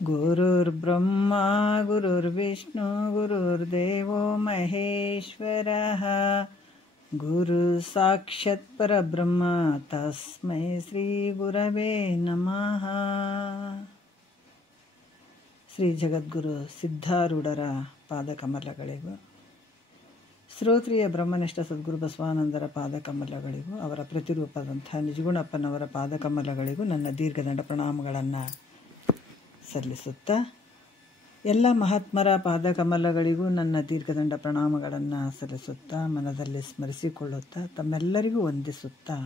गुरुर्ब्रह्मा गुरुर्विष्णु गुरुर्देवो महेश्वरः गुरुसाक्षात् परब्रह्म तस्मै श्री गुरवे नमः। ಶ್ರೀ ಜಗದ್ಗುರು ಸಿದ್ಧಾರೂಢರ ಪಾದಕಮಲಗಳಿಗೂ, ಶ್ರೋತ್ರಿಯ ಬ್ರಹ್ಮನಿಷ್ಠ ಸದ್ಗುರು ಬಸವಾನಂದರ ಪಾದಕಮಲಗಳಿಗೂ, ಅವರ ಪ್ರತಿರೂಪದಂಥ ನಿಜಗುಣಪ್ಪನವರ ಪಾದಕಮಲಗಳಿಗೂ ನನ್ನ ದೀರ್ಘದಂಡ ಪ್ರಣಾಮಗಳನ್ನು ಸಲ್ಲಿಸುತ್ತಾ, ಎಲ್ಲ ಮಹಾತ್ಮರ ಪಾದಕಮಲಗಳಿಗೂ ನನ್ನ ದೀರ್ಘದಂಡ ಪ್ರಣಾಮಗಳನ್ನು ಸಲ್ಲಿಸುತ್ತಾ, ಮನದಲ್ಲಿ ಸ್ಮರಿಸಿಕೊಳ್ಳುತ್ತಾ, ತಮ್ಮೆಲ್ಲರಿಗೂ ವಂದಿಸುತ್ತಾ,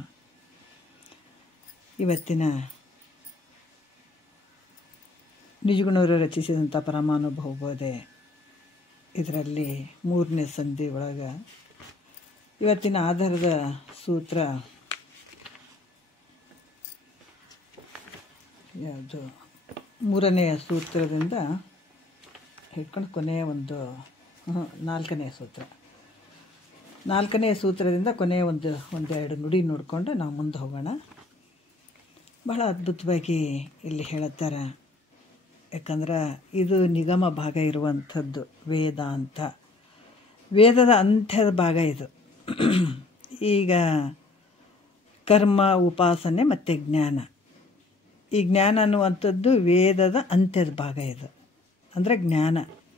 ಇವತ್ತಿನ ನಿಜಗುಣವರು ರಚಿಸಿದಂಥ ಪರಮಾನುಭವ ಬೋಧೆ ಇದರಲ್ಲಿ 3ನೇ ಸಂಧಿ ಒಳಗೆ ಇವತ್ತಿನ ಆಧಾರದ ಸೂತ್ರ ಯಾವುದು 3ನೇ ಸೂತ್ರದಿಂದ ಹಿಡ್ಕೊಂಡು ಕೊನೆಯ 4ನೇ ಸೂತ್ರ 4ನೇ ಸೂತ್ರದಿಂದ ಕೊನೆಯ ಒಂದೆರಡು ನುಡಿ ನೋಡಿಕೊಂಡು ನಾವು ಮುಂದೆ ಹೋಗೋಣ. ಬಹಳ ಅದ್ಭುತವಾಗಿ ಇಲ್ಲಿ ಹೇಳುತ್ತಾರೆ. ಯಾಕಂದ್ರೆ ಇದು ನಿಗಮ ಭಾಗ ಇರುವಂಥದ್ದು, ವೇದಾಂತ ವೇದದ ಅಂತ್ಯದ ಭಾಗ ಇದು. ಈಗ ಕರ್ಮ, ಉಪಾಸನೆ ಮತ್ತು ಜ್ಞಾನ, ಈ ಜ್ಞಾನ ಅನ್ನುವಂಥದ್ದು ವೇದದ ಅಂತ್ಯದ ಭಾಗ ಇದು, ಅಂದರೆ ಜ್ಞಾನ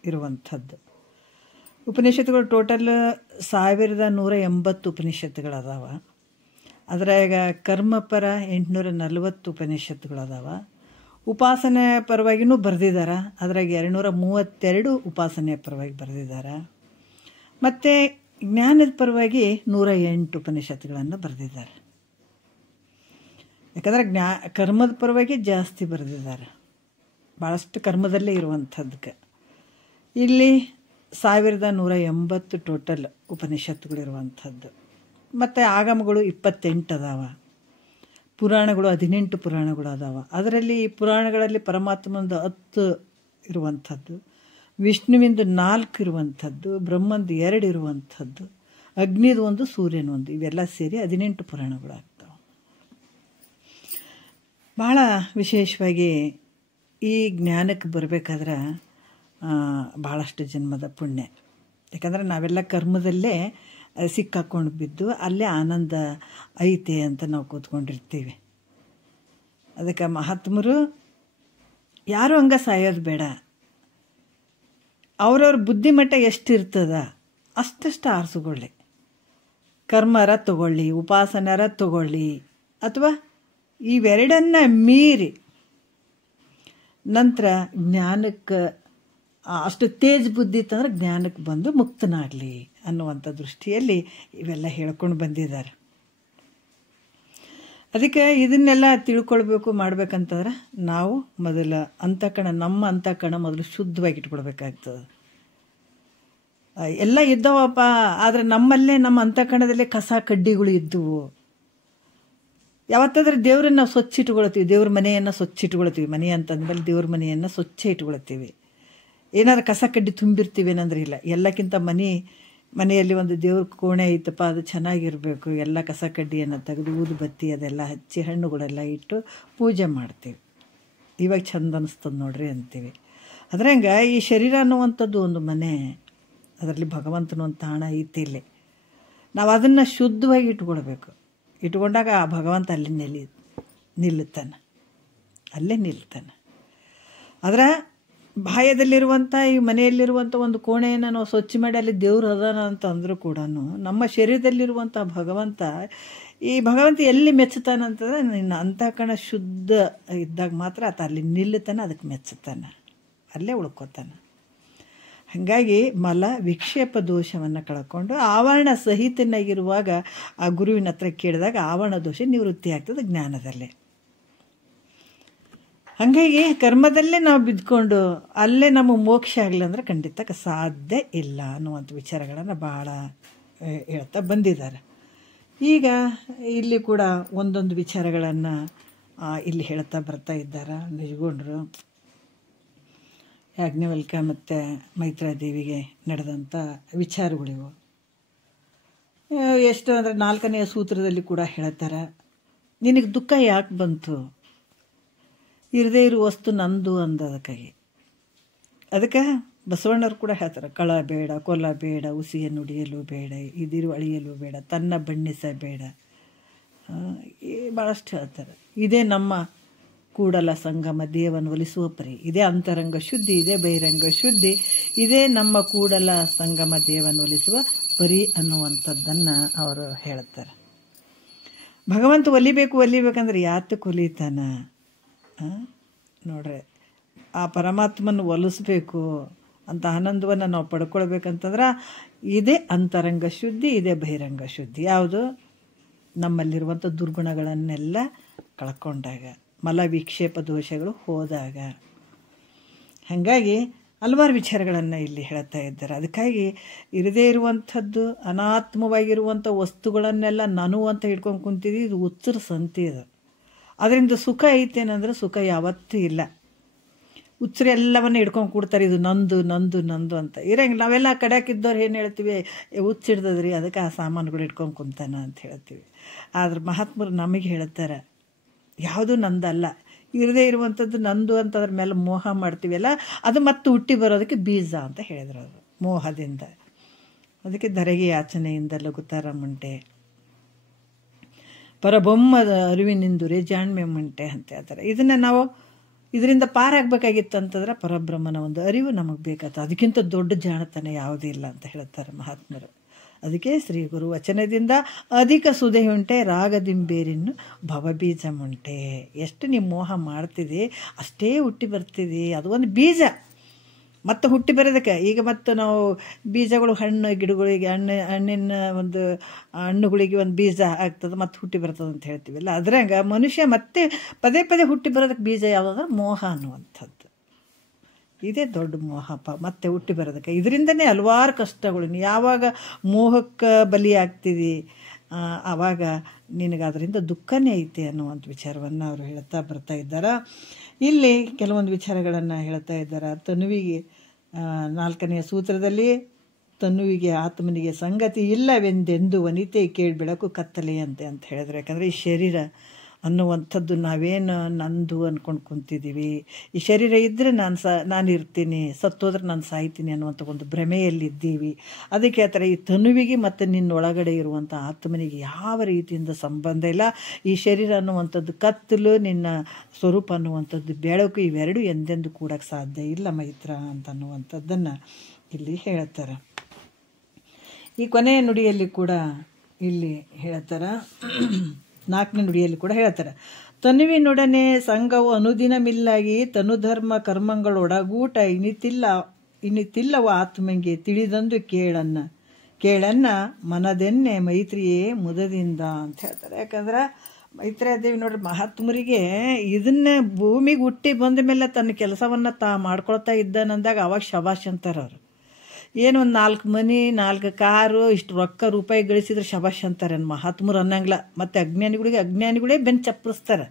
ಇರುವಂಥದ್ದು. ಉಪನಿಷತ್ತುಗಳು ಟೋಟಲ್ 1180 ಉಪನಿಷತ್ತುಗಳದಾವ. ಅದ್ರಾಗ ಕರ್ಮಪರ 840 ಉಪನಿಷತ್ತುಗಳದಾವ. ಉಪಾಸನೆ ಪರವಾಗಿಯೂ ಬರೆದಿದ್ದಾರೆ. ಅದ್ರಾಗ 232 ಉಪಾಸನೆಯ ಪರವಾಗಿ ಬರೆದಿದ್ದಾರೆ. ಮತ್ತು ಜ್ಞಾನದ ಪರವಾಗಿ 108 ಉಪನಿಷತ್ತುಗಳನ್ನು ಬರೆದಿದ್ದಾರೆ. ಯಾಕಂದರೆ ಕರ್ಮದ ಪರವಾಗಿ ಜಾಸ್ತಿ ಬರೆದಿದ್ದಾರೆ, ಭಾಳಷ್ಟು ಕರ್ಮದಲ್ಲೇ ಇರುವಂಥದ್ದಕ್ಕೆ. ಇಲ್ಲಿ 1180 ಟೋಟಲ್ ಉಪನಿಷತ್ತುಗಳಿರುವಂಥದ್ದು. ಮತ್ತು ಆಗಮಗಳು 28 ಅದಾವ. ಪುರಾಣಗಳು 18 ಪುರಾಣಗಳು ಅದಾವ. ಅದರಲ್ಲಿ ಪುರಾಣಗಳಲ್ಲಿ ಪರಮಾತ್ಮಂದು 10 ಇರುವಂಥದ್ದು, ವಿಷ್ಣುವಿಂದು 4 ಇರುವಂಥದ್ದು, ಬ್ರಹ್ಮಂದು 2 ಇರುವಂಥದ್ದು, ಅಗ್ನಿದು 1, ಸೂರ್ಯನ 1, ಇವೆಲ್ಲ ಸೇರಿ 18 ಪುರಾಣಗಳು ಆಗ್ತಾವೆ. ಭಾಳ ವಿಶೇಷವಾಗಿ ಈ ಜ್ಞಾನಕ್ಕೆ ಬರಬೇಕಾದ್ರೆ ಭಾಳಷ್ಟು ಜನ್ಮದ ಪುಣ್ಯ. ಯಾಕಂದರೆ ನಾವೆಲ್ಲ ಕರ್ಮದಲ್ಲೇ ಸಿಕ್ಕಾಕೊಂಡು ಬಿದ್ದು ಅಲ್ಲೇ ಆನಂದ ಐತೆ ಅಂತ ನಾವು ಕೂತ್ಕೊಂಡಿರ್ತೀವಿ. ಅದಕ್ಕೆ ಮಹಾತ್ಮರು ಯಾರೂ ಹಂಗೆ ಸಾಯೋದು ಬೇಡ, ಅವ್ರವ್ರ ಬುದ್ಧಿಮಟ್ಟ ಎಷ್ಟಿರ್ತದ ಅಷ್ಟಷ್ಟು ಆರಿಸ್ಕೊಳ್ಳಿ. ಕರ್ಮರ ತಗೊಳ್ಳಿ, ಉಪಾಸನರ ತಗೊಳ್ಳಿ, ಅಥವಾ ಇವೆರಡನ್ನ ಮೀರಿ ನಂತರ ಜ್ಞಾನಕ್ಕೆ ಅಷ್ಟು ತೇಜ್ ಬುದ್ಧಿ ಇತ್ತಂದ್ರೆ ಜ್ಞಾನಕ್ಕೆ ಬಂದು ಮುಕ್ತನಾಗಲಿ ಅನ್ನುವಂಥ ದೃಷ್ಟಿಯಲ್ಲಿ ಇವೆಲ್ಲ ಹೇಳ್ಕೊಂಡು ಬಂದಿದ್ದಾರೆ. ಅದಕ್ಕೆ ಇದನ್ನೆಲ್ಲ ತಿಳ್ಕೊಳ್ಬೇಕು ಮಾಡ್ಬೇಕಂತಂದ್ರೆ ನಾವು ಮೊದಲು ನಮ್ಮ ಅಂತಃಕರಣ ಮೊದಲು ಶುದ್ಧವಾಗಿ ಇಟ್ಕೊಳ್ಬೇಕಾಗ್ತದೆ. ಎಲ್ಲ ಇದ್ದವಪ್ಪ, ಆದರೆ ನಮ್ಮಲ್ಲೇ ನಮ್ಮ ಅಂತಃಕರಣದಲ್ಲೇ ಕಸ ಕಡ್ಡಿಗಳು ಇದ್ದವು. ಯಾವತ್ತಾದ್ರೆ ದೇವ್ರನ್ನ ನಾವು ಸ್ವಚ್ಛ ಇಟ್ಕೊಳ್ತೀವಿ, ದೇವ್ರ ಮನೆಯನ್ನು ಸ್ವಚ್ಛ ಇಟ್ಕೊಳ್ತೀವಿ. ಮನೆ ಅಂತಂದ್ಮೇಲೆ ದೇವ್ರ ಮನೆಯನ್ನು ಸ್ವಚ್ಛ ಇಟ್ಕೊಳ್ತೀವಿ. ಏನಾದ್ರು ಕಸ ಕಡ್ಡಿ ತುಂಬಿರ್ತೀವಿ ಏನಂದ್ರೆ ಇಲ್ಲ. ಎಲ್ಲಕ್ಕಿಂತ ಮನೆಯಲ್ಲಿ ಒಂದು ದೇವ್ರ ಕೋಣೆ ಐತಪ್ಪ, ಅದು ಚೆನ್ನಾಗಿರಬೇಕು. ಎಲ್ಲ ಕಸ ಕಡ್ಡಿಯನ್ನು ತೆಗೆದು ಊದುಬತ್ತಿ ಅದೆಲ್ಲ ಹಚ್ಚಿ ಹಣ್ಣುಗಳೆಲ್ಲ ಇಟ್ಟು ಪೂಜೆ ಮಾಡ್ತೀವಿ. ಇವಾಗ ಚಂದ ಅನಿಸ್ತದೆ ನೋಡ್ರಿ ಅಂತೀವಿ. ಅದ್ರಂಗೆ ಈ ಶರೀರ ಅನ್ನುವಂಥದ್ದು ಒಂದು ಮನೆ, ಅದರಲ್ಲಿ ಭಗವಂತನ ಒಂದು ತಾಣ ಐತಿ. ಇಲ್ಲಿ ನಾವು ಅದನ್ನು ಶುದ್ಧವಾಗಿ ಇಟ್ಕೊಳ್ಬೇಕು. ಇಟ್ಕೊಂಡಾಗ ಆ ಭಗವಂತ ಅಲ್ಲಿ ನಿಲ್ಲುತ್ತಾನೆ, ಅಲ್ಲೇ ನಿಲ್ತಾನೆ. ಅದರ ಬಾಹ್ಯದಲ್ಲಿರುವಂಥ ಈ ಮನೆಯಲ್ಲಿರುವಂಥ ಒಂದು ಕೋಣೆಯನ್ನು ನಾವು ಸ್ವಚ್ಛ ಮಾಡಿ ಅಲ್ಲಿ ದೇವ್ರು ಅದಾನ ಅಂತ ಅಂದರೂ ಕೂಡ ನಮ್ಮ ಶರೀರದಲ್ಲಿರುವಂಥ ಭಗವಂತ, ಈ ಭಗವಂತ ಎಲ್ಲಿ ಮೆಚ್ಚುತ್ತಾನಂತಂದ್ರೆ ನಿನ್ನ ಅಂತಃಕರಣ ಶುದ್ಧ ಇದ್ದಾಗ ಮಾತ್ರ ಆತ ಅಲ್ಲಿ ನಿಲ್ಲುತ್ತಾನೆ, ಅದಕ್ಕೆ ಮೆಚ್ಚುತ್ತಾನೆ, ಅಲ್ಲೇ ಉಳ್ಕೋತಾನೆ. ಹಾಗಾಗಿ ಮಲ ವಿಕ್ಷೇಪ ದೋಷವನ್ನು ಕಳ್ಕೊಂಡು ಆವರಣ ಸಹಿತನಾಗಿರುವಾಗ ಆ ಗುರುವಿನ ಹತ್ರ ಕೇಳಿದಾಗ ಆವರಣ ದೋಷ ನಿವೃತ್ತಿ ಆಗ್ತದೆ ಜ್ಞಾನದಲ್ಲೇ. ಹಾಗಾಗಿ ಕರ್ಮದಲ್ಲೇ ನಾವು ಬಿದ್ದುಕೊಂಡು ಅಲ್ಲೇ ನಮ್ಮ ಮೋಕ್ಷ ಆಗಲಿ ಅಂದರೆ ಖಂಡಿತ ಸಾಧ್ಯ ಇಲ್ಲ ಅನ್ನುವಂಥ ವಿಚಾರಗಳನ್ನು ಭಾಳ ಹೇಳ್ತಾ ಬಂದಿದ್ದಾರೆ. ಈಗ ಇಲ್ಲಿ ಕೂಡ ಒಂದೊಂದು ವಿಚಾರಗಳನ್ನು ಇಲ್ಲಿ ಹೇಳ್ತಾ ಬರ್ತಾ ಇದ್ದಾರೆ ನಿಜಗೊಂಡ್ರು. ಯಾಜ್ಞವಲ್ಕ್ಯ ಮತ್ತು ಮೈತ್ರಾದೇವಿಗೆ ನಡೆದಂಥ ವಿಚಾರಗಳಿವು. ಎಷ್ಟು ಅಂದರೆ 4ನೇ ಸೂತ್ರದಲ್ಲಿ ಕೂಡ ಹೇಳ್ತಾರೆ, ನಿನಗೆ ದುಃಖ ಯಾಕೆ ಬಂತು, ಇರದೇ ಇರೋ ವಸ್ತು ನಂದು ಅಂದದಕ್ಕಾಗಿ. ಅದಕ್ಕೆ ಬಸವಣ್ಣರು ಕೂಡ ಹೇಳ್ತಾರೆ, ಕಳ ಬೇಡ, ಕೊಲ ಬೇಡ, ಉಸಿಯ ನುಡಿಯಲು ಬೇಡ, ಇದಿರು ಅಳಿಯಲು ಬೇಡ, ತನ್ನ ಬಣ್ಣಿಸಬೇಡ. ಭಾಳಷ್ಟು ಹೇಳ್ತಾರೆ. ಇದೇ ನಮ್ಮ ಕೂಡಲ ಸಂಗಮ ದೇವನ ಒಲಿಸುವ ಪರಿ. ಇದೇ ಅಂತರಂಗ ಶುದ್ಧಿ, ಇದೇ ಬಹಿರಂಗ ಶುದ್ಧಿ, ಇದೇ ನಮ್ಮ ಕೂಡಲ ಸಂಗಮ ದೇವನ ಒಲಿಸುವ ಪರಿ ಅನ್ನುವಂಥದ್ದನ್ನು ಅವರು ಹೇಳ್ತಾರೆ. ಭಗವಂತ ಒಲಿಬೇಕಂದ್ರೆ ಯಾತಕ್ಕೆ ಒಲಿತಾನ ನೋಡ್ರಿ. ಆ ಪರಮಾತ್ಮನ ಒಲಿಸ್ಬೇಕು ಅಂತ ಆನಂದವನ್ನು ನಾವು ಪಡ್ಕೊಳ್ಬೇಕಂತಂದ್ರೆ ಇದೇ ಅಂತರಂಗ ಶುದ್ಧಿ, ಇದೇ ಬಹಿರಂಗ ಶುದ್ಧಿ. ಯಾವುದು? ನಮ್ಮಲ್ಲಿರುವಂಥ ದುರ್ಗುಣಗಳನ್ನೆಲ್ಲ ಕಳ್ಕೊಂಡಾಗ, ಮಲ ವಿಕ್ಷೇಪ ದೋಷಗಳು ಹೋದಾಗ. ಹಾಗಾಗಿ ಹಲವಾರು ವಿಚಾರಗಳನ್ನು ಇಲ್ಲಿ ಹೇಳ್ತಾ ಇದ್ದಾರೆ. ಅದಕ್ಕಾಗಿ ಇರದೇ ಇರುವಂಥದ್ದು, ಅನಾತ್ಮವಾಗಿರುವಂಥ ವಸ್ತುಗಳನ್ನೆಲ್ಲ ನಾನು ಅಂತ ಹಿಡ್ಕೊಂಡು ಕುಂತಿದ್ವಿ. ಇದು ಹುಚ್ಚರ ಸಂತಿ. ಅದು ಅದರಿಂದ ಸುಖ ಐತೇನಂದ್ರೆ ಸುಖ ಯಾವತ್ತೂ ಇಲ್ಲ. ಹುಚ್ಚರು ಎಲ್ಲವನ್ನ ಹಿಡ್ಕೊಂಡು ಕೊಡ್ತಾರೆ, ಇದು ನಂದು ನಂದು ನಂದು ಅಂತ ಇರಂಗಿಲ್ಲ. ನಾವೆಲ್ಲ ಕಡ್ಯಾಕಿದ್ದವ್ರು ಏನು ಹೇಳ್ತೀವಿ, ಹುಚ್ಚಿಡ್ದದ್ರಿ ಅದಕ್ಕೆ ಆ ಸಾಮಾನುಗಳು ಇಟ್ಕೊಂಡು ಕುಂತಾನ ಅಂತ ಹೇಳ್ತೀವಿ. ಆದ್ರೆ ಮಹಾತ್ಮರು ನಮಗೆ ಹೇಳ್ತಾರೆ, ಯಾವುದೂ ನಂದಲ್ಲ, ಇರದೇ ಇರುವಂಥದ್ದು ನಂದು ಅಂತ ಅದ್ರ ಮೇಲೆ ಮೋಹ ಮಾಡ್ತೀವಲ್ಲ, ಅದು ಮತ್ತೆ ಹುಟ್ಟಿ ಬರೋದಕ್ಕೆ ಬೀಜ ಅಂತ ಹೇಳಿದ್ರು. ಅದು ಮೋಹದಿಂದ. ಅದಕ್ಕೆ ಧರೆಗೆ ಯಾಚನೆಯಿಂದ ಲಘುತರ ಮುಂಟೆ, ಪರಬೊಮ್ಮದ ಅರಿವಿನಿಂದುರೆ ಜಾಣ್ಮೆ ಮುಂಟೆ ಅಂತ ಹೇಳ್ತಾರೆ. ಇದನ್ನು ನಾವು ಇದರಿಂದ ಪಾರಾಗಬೇಕಾಗಿತ್ತು ಅಂತಂದ್ರೆ ಪರಬ್ರಹ್ಮನ ಒಂದು ಅರಿವು ನಮಗೆ ಬೇಕಾಗ್ತದೆ. ಅದಕ್ಕಿಂತ ದೊಡ್ಡ ಜಾಣತನ ಯಾವುದೂ ಇಲ್ಲ ಅಂತ ಹೇಳ್ತಾರೆ ಮಹಾತ್ಮರು. ಅದಕ್ಕೆ ಶ್ರೀ ಗುರು ವಚನದಿಂದ ಅಧಿಕ ಸುದೆ ಉಂಟೆ, ರಾಗದಿಂಬೇರಿನ್ನು ಭವಬೀಜ ಮುಂಟೆ. ಎಷ್ಟು ನೀವು ಮೋಹ ಮಾಡ್ತಿದೆ ಅಷ್ಟೇ ಹುಟ್ಟಿ ಬರ್ತಿದೆ. ಅದು ಒಂದು ಬೀಜ ಮತ್ತೆ ಹುಟ್ಟಿ ಬರೋದಕ್ಕೆ. ಈಗ ಮತ್ತೆ ನಾವು ಬೀಜಗಳು ಹಣ್ಣು ಗಿಡಗಳಿಗೆ, ಹಣ್ಣಿನ ಒಂದು ಹಣ್ಣುಗಳಿಗೆ ಒಂದು ಬೀಜ ಆಗ್ತದೆ, ಮತ್ತೆ ಹುಟ್ಟಿ ಬರ್ತದೆ ಅಂತ ಹೇಳ್ತೀವಲ್ಲ, ಅದ್ರಂಗೆ ಮನುಷ್ಯ ಮತ್ತೆ ಪದೇ ಪದೇ ಹುಟ್ಟಿ ಬರೋದಕ್ಕೆ ಬೀಜ ಯಾವುದಂದ್ರೆ ಮೋಹ ಅನ್ನುವಂಥದ್ದು. ಇದೇ ದೊಡ್ಡ ಮೋಹಪ್ಪ, ಮತ್ತೆ ಹುಟ್ಟಿ ಬರೋದಕ್ಕೆ. ಇದರಿಂದನೇ ಹಲವಾರು ಕಷ್ಟಗಳು. ನೀ ಯಾವಾಗ ಮೋಹಕ್ಕೆ ಬಲಿ ಆಗ್ತೀವಿ ಆವಾಗ ನಿನಗೆ ಅದರಿಂದ ದುಃಖನೇ ಐತೆ ಅನ್ನುವಂಥ ವಿಚಾರವನ್ನು ಅವರು ಹೇಳ್ತಾ ಬರ್ತಾ ಇದ್ದಾರೆ. ಇಲ್ಲಿ ಕೆಲವೊಂದು ವಿಚಾರಗಳನ್ನು ಹೇಳ್ತಾ ಇದ್ದಾರೆ. ತನುವಿಗೆ 4ನೇ ಸೂತ್ರದಲ್ಲಿ ತನುವಿಗೆ ಆತ್ಮನಿಗೆ ಸಂಗತಿ ಇಲ್ಲವೆಂದೆಂದು ವನಿತೆ ಕೇಳ್ಬೆಳಕು ಕತ್ತಲೆಯಂತೆ ಅಂತ ಹೇಳಿದ್ರು. ಯಾಕಂದರೆ ಈ ಶರೀರ ಅನ್ನುವಂಥದ್ದು ನಾವೇನು ನಂದು ಅಂದ್ಕೊಂಡು ಕುಂತಿದ್ದೀವಿ. ಈ ಶರೀರ ಇದ್ದರೆ ನಾನು ಇರ್ತೀನಿ, ಸತ್ತೋದ್ರೆ ನಾನು ಸಾಯ್ತೀನಿ ಅನ್ನುವಂಥ ಒಂದು ಭ್ರಮೆಯಲ್ಲಿದ್ದೀವಿ. ಅದಕ್ಕೆ ಆ ಥರ ಈ ತನುವಿಗೆ ಮತ್ತು ನಿನ್ನೊಳಗಡೆ ಇರುವಂಥ ಆತ್ಮನಿಗೆ ಯಾವ ರೀತಿಯಿಂದ ಸಂಬಂಧ ಇಲ್ಲ. ಈ ಶರೀರ ಅನ್ನುವಂಥದ್ದು ಕತ್ತಲು, ನಿನ್ನ ಸ್ವರೂಪ ಅನ್ನುವಂಥದ್ದು ಬೆಳಕು, ಇವೆರಡು ಎಂದೆಂದು ಕೂಡಕ್ಕೆ ಸಾಧ್ಯ ಇಲ್ಲ ಮೈತ್ರ ಅಂತ ಅನ್ನುವಂಥದ್ದನ್ನು ಇಲ್ಲಿ ಹೇಳ್ತಾರೆ. ಈ ಕೊನೆಯ ನುಡಿಯಲ್ಲಿ ಕೂಡ ಇಲ್ಲಿ ಹೇಳ್ತಾರೆ, 4ನೇ ನುಡಿಯಲ್ಲಿ ಕೂಡ ಹೇಳ್ತಾರೆ, ತನುವಿನೊಡನೆ ಸಂಘವು ಅನುದಿನಮಿಲ್ಲಾಗಿ ತನುಧರ್ಮ ಕರ್ಮಗಳೊಡಗೂಟ ಇನಿತಿಲ್ಲವ ಆತ್ಮಂಗೆ ತಿಳಿದಂದು ಕೇಳನ್ನ ಮನದೆನ್ನೆ ಮೈತ್ರಿಯೇ ಮುದದಿಂದ ಅಂತ ಹೇಳ್ತಾರೆ. ಯಾಕಂದ್ರೆ ಮೈತ್ರಾದೇವಿ ನೋಡ್ರಿ, ಮಹಾತ್ಮರಿಗೆ ಇದನ್ನ ಭೂಮಿಗೆ ಹುಟ್ಟಿ ಬಂದ ಮೇಲೆ ತನ್ನ ಕೆಲಸವನ್ನು ಮಾಡ್ಕೊಳ್ತಾ ಇದ್ದಾನಂದಾಗ ಅವಾಗ ಶಬಾಷ್ ಅಂತಾರೆ ಅವರು. ಏನು ಒಂದು 4 ಮನೆ 4 ಕಾರು ಇಷ್ಟು ರೊಕ್ಕ ರೂಪಾಯಿ ಗಳಿಸಿದ್ರೆ ಶಬಾಷ್ ಅಂತಾರೆ ಮಹಾತ್ಮರು ಅನ್ನಂಗಿಲ್ಲ. ಮತ್ತು ಅಜ್ಞಾನಿಗಳೇ ಬೆನ್ನು ಚಪ್ಪರಿಸ್ತಾರೆ.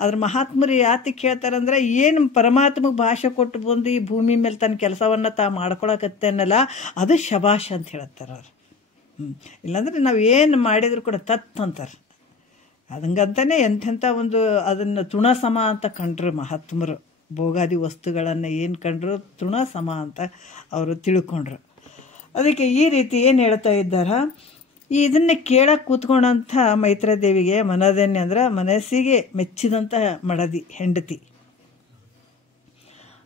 ಆದ್ರೆ ಮಹಾತ್ಮರು ಯಾತಕ್ಕೆ ಹೇಳ್ತಾರಂದ್ರೆ, ಏನು ಪರಮಾತ್ಮಗೆ ಭಾಷೆ ಕೊಟ್ಟು ಬಂದು ಈ ಭೂಮಿ ಮೇಲೆ ತನ್ನ ಕೆಲಸವನ್ನು ಮಾಡ್ಕೊಳಕತ್ತೇನಲ್ಲ ಅದು ಶಬಾಷ್ ಅಂತ ಹೇಳ್ತಾರೆ ಅವ್ರು. ಇಲ್ಲಾಂದ್ರೆ ನಾವು ಏನು ಮಾಡಿದ್ರು ಕೂಡ ತತ್ ಅಂತಾರೆ. ಅದಂಗಂತಾನೆ ಎಂಥೆಂಥ ಒಂದು ಅದನ್ನು ತೃಣ ಸಮ ಅಂತ ಕಂಡ್ರು ಮಹಾತ್ಮರು. ಭೋಗಾದಿ ವಸ್ತುಗಳನ್ನು ಏನು ಕಂಡ್ರು ತೃಣ ಸಮ ಅಂತ ಅವರು ತಿಳ್ಕೊಂಡ್ರು. ಅದಕ್ಕೆ ಈ ರೀತಿ ಏನು ಹೇಳ್ತಾ ಇದ್ದಾರೆ, ಇದನ್ನೇ ಕೇಳಕ್ಕೆ ಕೂತ್ಕೊಂಡಂಥ ಮೈತ್ರಾದೇವಿಗೆ ಮನದನ್ನೇ ಅಂದ್ರೆ ಮನಸ್ಸಿಗೆ ಮೆಚ್ಚಿದಂಥ ಮಡದಿ ಹೆಂಡತಿ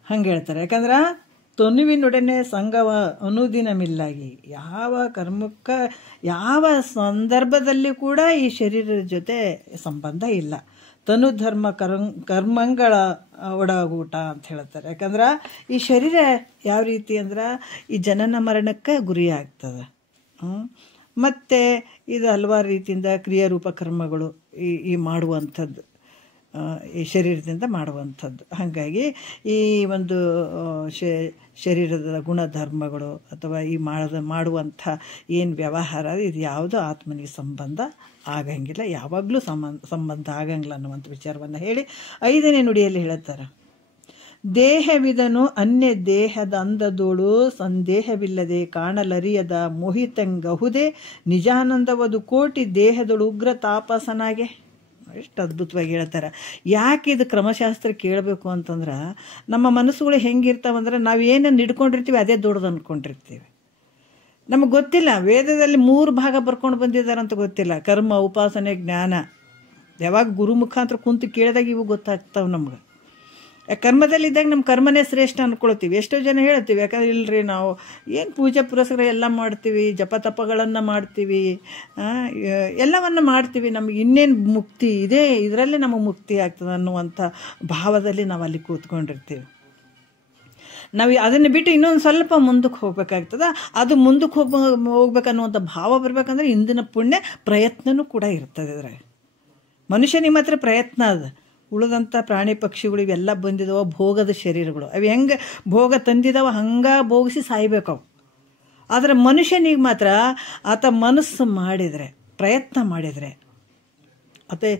ಹಂಗೆ ಹೇಳ್ತಾರೆ. ಯಾಕಂದ್ರೆ ತನುವಿನೊಡನೆ ಸಂಘವ ಅನುದಿನಮಿಲ್ಲಾಗಿ, ಯಾವ ಕರ್ಮಕ್ಕೆ ಯಾವ ಸಂದರ್ಭದಲ್ಲಿ ಕೂಡ ಈ ಶರೀರದ ಜೊತೆ ಸಂಬಂಧ ಇಲ್ಲ. ತನು ಧರ್ಮ ಕರ್ಮಗಳ ಒಡಗೂಟ ಅಂತ ಹೇಳ್ತಾರೆ. ಯಾಕಂದ್ರೆ ಈ ಶರೀರ ಯಾವ ರೀತಿ ಅಂದ್ರೆ ಈ ಜನನ ಮರಣಕ್ಕೆ ಗುರಿ ಆಗ್ತದೆ. ಮತ್ತು ಇದು ಹಲವಾರು ರೀತಿಯಿಂದ ಕ್ರಿಯಾರೂಪ ಕರ್ಮಗಳು ಈ ಮಾಡುವಂಥದ್ದು, ಈ ಶರೀರದಿಂದ ಮಾಡುವಂಥದ್ದು. ಹಾಗಾಗಿ ಈ ಒಂದು ಶರೀರದ ಗುಣಧರ್ಮಗಳು ಅಥವಾ ಈ ಮಾಡುವಂಥ ಏನು ವ್ಯವಹಾರ ಇದು ಯಾವುದೋ ಆತ್ಮನಿಗೆ ಸಂಬಂಧ ಆಗಂಗಿಲ್ಲ, ಯಾವಾಗಲೂ ಸಂಬಂಧ ಆಗಂಗಿಲ್ಲ ಅನ್ನುವಂಥ ವಿಚಾರವನ್ನು ಹೇಳಿ 5ನೇ ನುಡಿಯಲ್ಲಿ ಹೇಳ್ತಾರೆ, ದೇಹವಿದನು ಅನ್ಯ ದೇಹದ ಅಂದದೋಳು ಸಂದೇಹವಿಲ್ಲದೆ ಕಾಣಲರಿಯದ ಮೋಹಿತಂಗಹುದೇ ನಿಜಾನಂದವದು ಕೋಟಿ ದೇಹದಳು ಉಗ್ರ ತಾಪಸನಾಗೆ. ಎಷ್ಟು ಅದ್ಭುತವಾಗಿ ಹೇಳ್ತಾರೆ. ಯಾಕೆ ಇದು ಕ್ರಮಶಾಸ್ತ್ರ ಕೇಳಬೇಕು ಅಂತಂದ್ರೆ, ನಮ್ಮ ಮನಸ್ಸುಗಳು ಹೆಂಗಿರ್ತಾವಂದ್ರೆ ನಾವು ಏನನ್ನು ಹಿಡ್ಕೊಂಡಿರ್ತೀವಿ ಅದೇ ದೊಡ್ಡದು ಅಂದ್ಕೊಂಡಿರ್ತೀವಿ. ನಮಗೆ ಗೊತ್ತಿಲ್ಲ, ವೇದದಲ್ಲಿ 3 ಭಾಗ ಬರ್ಕೊಂಡು ಬಂದಿದ್ದಾರಂತ ಗೊತ್ತಿಲ್ಲ. ಕರ್ಮ, ಉಪಾಸನೆ, ಜ್ಞಾನ. ಯಾವಾಗ ಗುರು ಮುಖಾಂತರ ಕುಂತು ಕೇಳಿದಾಗ ಇವು ಗೊತ್ತಾಗ್ತಾವೆ ನಮ್ಗೆ. ಕರ್ಮದಲ್ಲಿದ್ದಾಗ ನಮ್ಮ ಕರ್ಮನೇ ಶ್ರೇಷ್ಠ ಅಂದ್ಕೊಳ್ತೀವಿ. ಎಷ್ಟೋ ಜನ ಹೇಳ್ತೀವಿ, ಯಾಕಂದ್ರೆ ಇಲ್ಲರಿ ನಾವು ಏನು ಪೂಜೆ ಪುರಸ್ಕಾರ ಎಲ್ಲ ಮಾಡ್ತೀವಿ, ಜಪ ತಪಗಳನ್ನು ಮಾಡ್ತೀವಿ, ಎಲ್ಲವನ್ನು ಮಾಡ್ತೀವಿ, ನಮಗೆ ಇನ್ನೇನು ಮುಕ್ತಿ ಇದೆ, ಇದರಲ್ಲೇ ನಮಗೆ ಮುಕ್ತಿ ಆಗ್ತದೆ ಅನ್ನುವಂಥ ಭಾವದಲ್ಲಿ ನಾವು ಅಲ್ಲಿ ಕೂತ್ಕೊಂಡಿರ್ತೀವಿ. ನಾವು ಅದನ್ನು ಬಿಟ್ಟು ಇನ್ನೊಂದು ಸ್ವಲ್ಪ ಮುಂದಕ್ಕೆ ಹೋಗ್ಬೇಕಾಗ್ತದೆ. ಅದು ಮುಂದಕ್ಕೆ ಹೋಗ್ಬೇಕನ್ನುವಂಥ ಭಾವ ಬರಬೇಕಂದ್ರೆ ಇಂದಿನ ಪುಣ್ಯ ಪ್ರಯತ್ನವೂ ಕೂಡ ಇರ್ತದೆ. ಇದ್ರಾಗ ಮನುಷ್ಯನಿಗೆ ಮಾತ್ರ ಪ್ರಯತ್ನ ಅದ. ಉಳಿದಂಥ ಪ್ರಾಣಿ ಪಕ್ಷಿಗಳು ಇವೆಲ್ಲ ಬಂದಿದ್ದಾವೆ ಭೋಗದ ಶರೀರಗಳು. ಅವು ಹೆಂಗೆ ಭೋಗ ತಂದಿದ್ದಾವೆ ಹಂಗೆ ಭೋಗಿಸಿ ಸಾಯ್ಬೇಕವು. ಆದರೆ ಮನುಷ್ಯನಿಗೆ ಮಾತ್ರ ಆತ ಮನಸ್ಸು ಮಾಡಿದರೆ, ಪ್ರಯತ್ನ ಮಾಡಿದರೆ ಮತ್ತು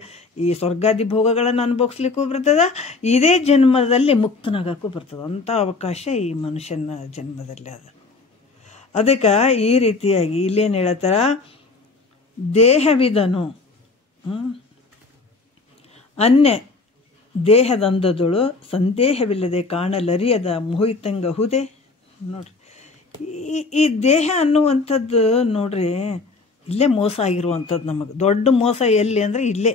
ಈ ಸ್ವರ್ಗಾದಿ ಭೋಗಗಳನ್ನು ಅನುಭವಿಸ್ಲಿಕ್ಕೂ ಬರ್ತದೆ, ಇದೇ ಜನ್ಮದಲ್ಲಿ ಮುಕ್ತನಾಗಕ್ಕೂ ಬರ್ತದೆ. ಅಂಥ ಅವಕಾಶ ಈ ಮನುಷ್ಯನ ಜನ್ಮದಲ್ಲಿ ಅದ. ಅದಕ್ಕೆ ಈ ರೀತಿಯಾಗಿ ಇಲ್ಲೇನು ಹೇಳ್ತಾರ, ದೇಹವಿದನು ಅನ್ಯ ದೇಹದಂದದಳು ಸಂದೇಹವಿಲ್ಲದೆ ಕಾಣಲರಿಯದ ಮೋಹಿತಂಗಹುದೇ. ನೋಡ್ರಿ, ಈ ದೇಹ ಅನ್ನುವಂಥದ್ದು ನೋಡ್ರಿ ಇಲ್ಲೇ ಮೋಸ ಆಗಿರುವಂಥದ್ದು. ನಮಗೆ ದೊಡ್ಡ ಮೋಸ ಎಲ್ಲಿ ಅಂದರೆ ಇಲ್ಲೇ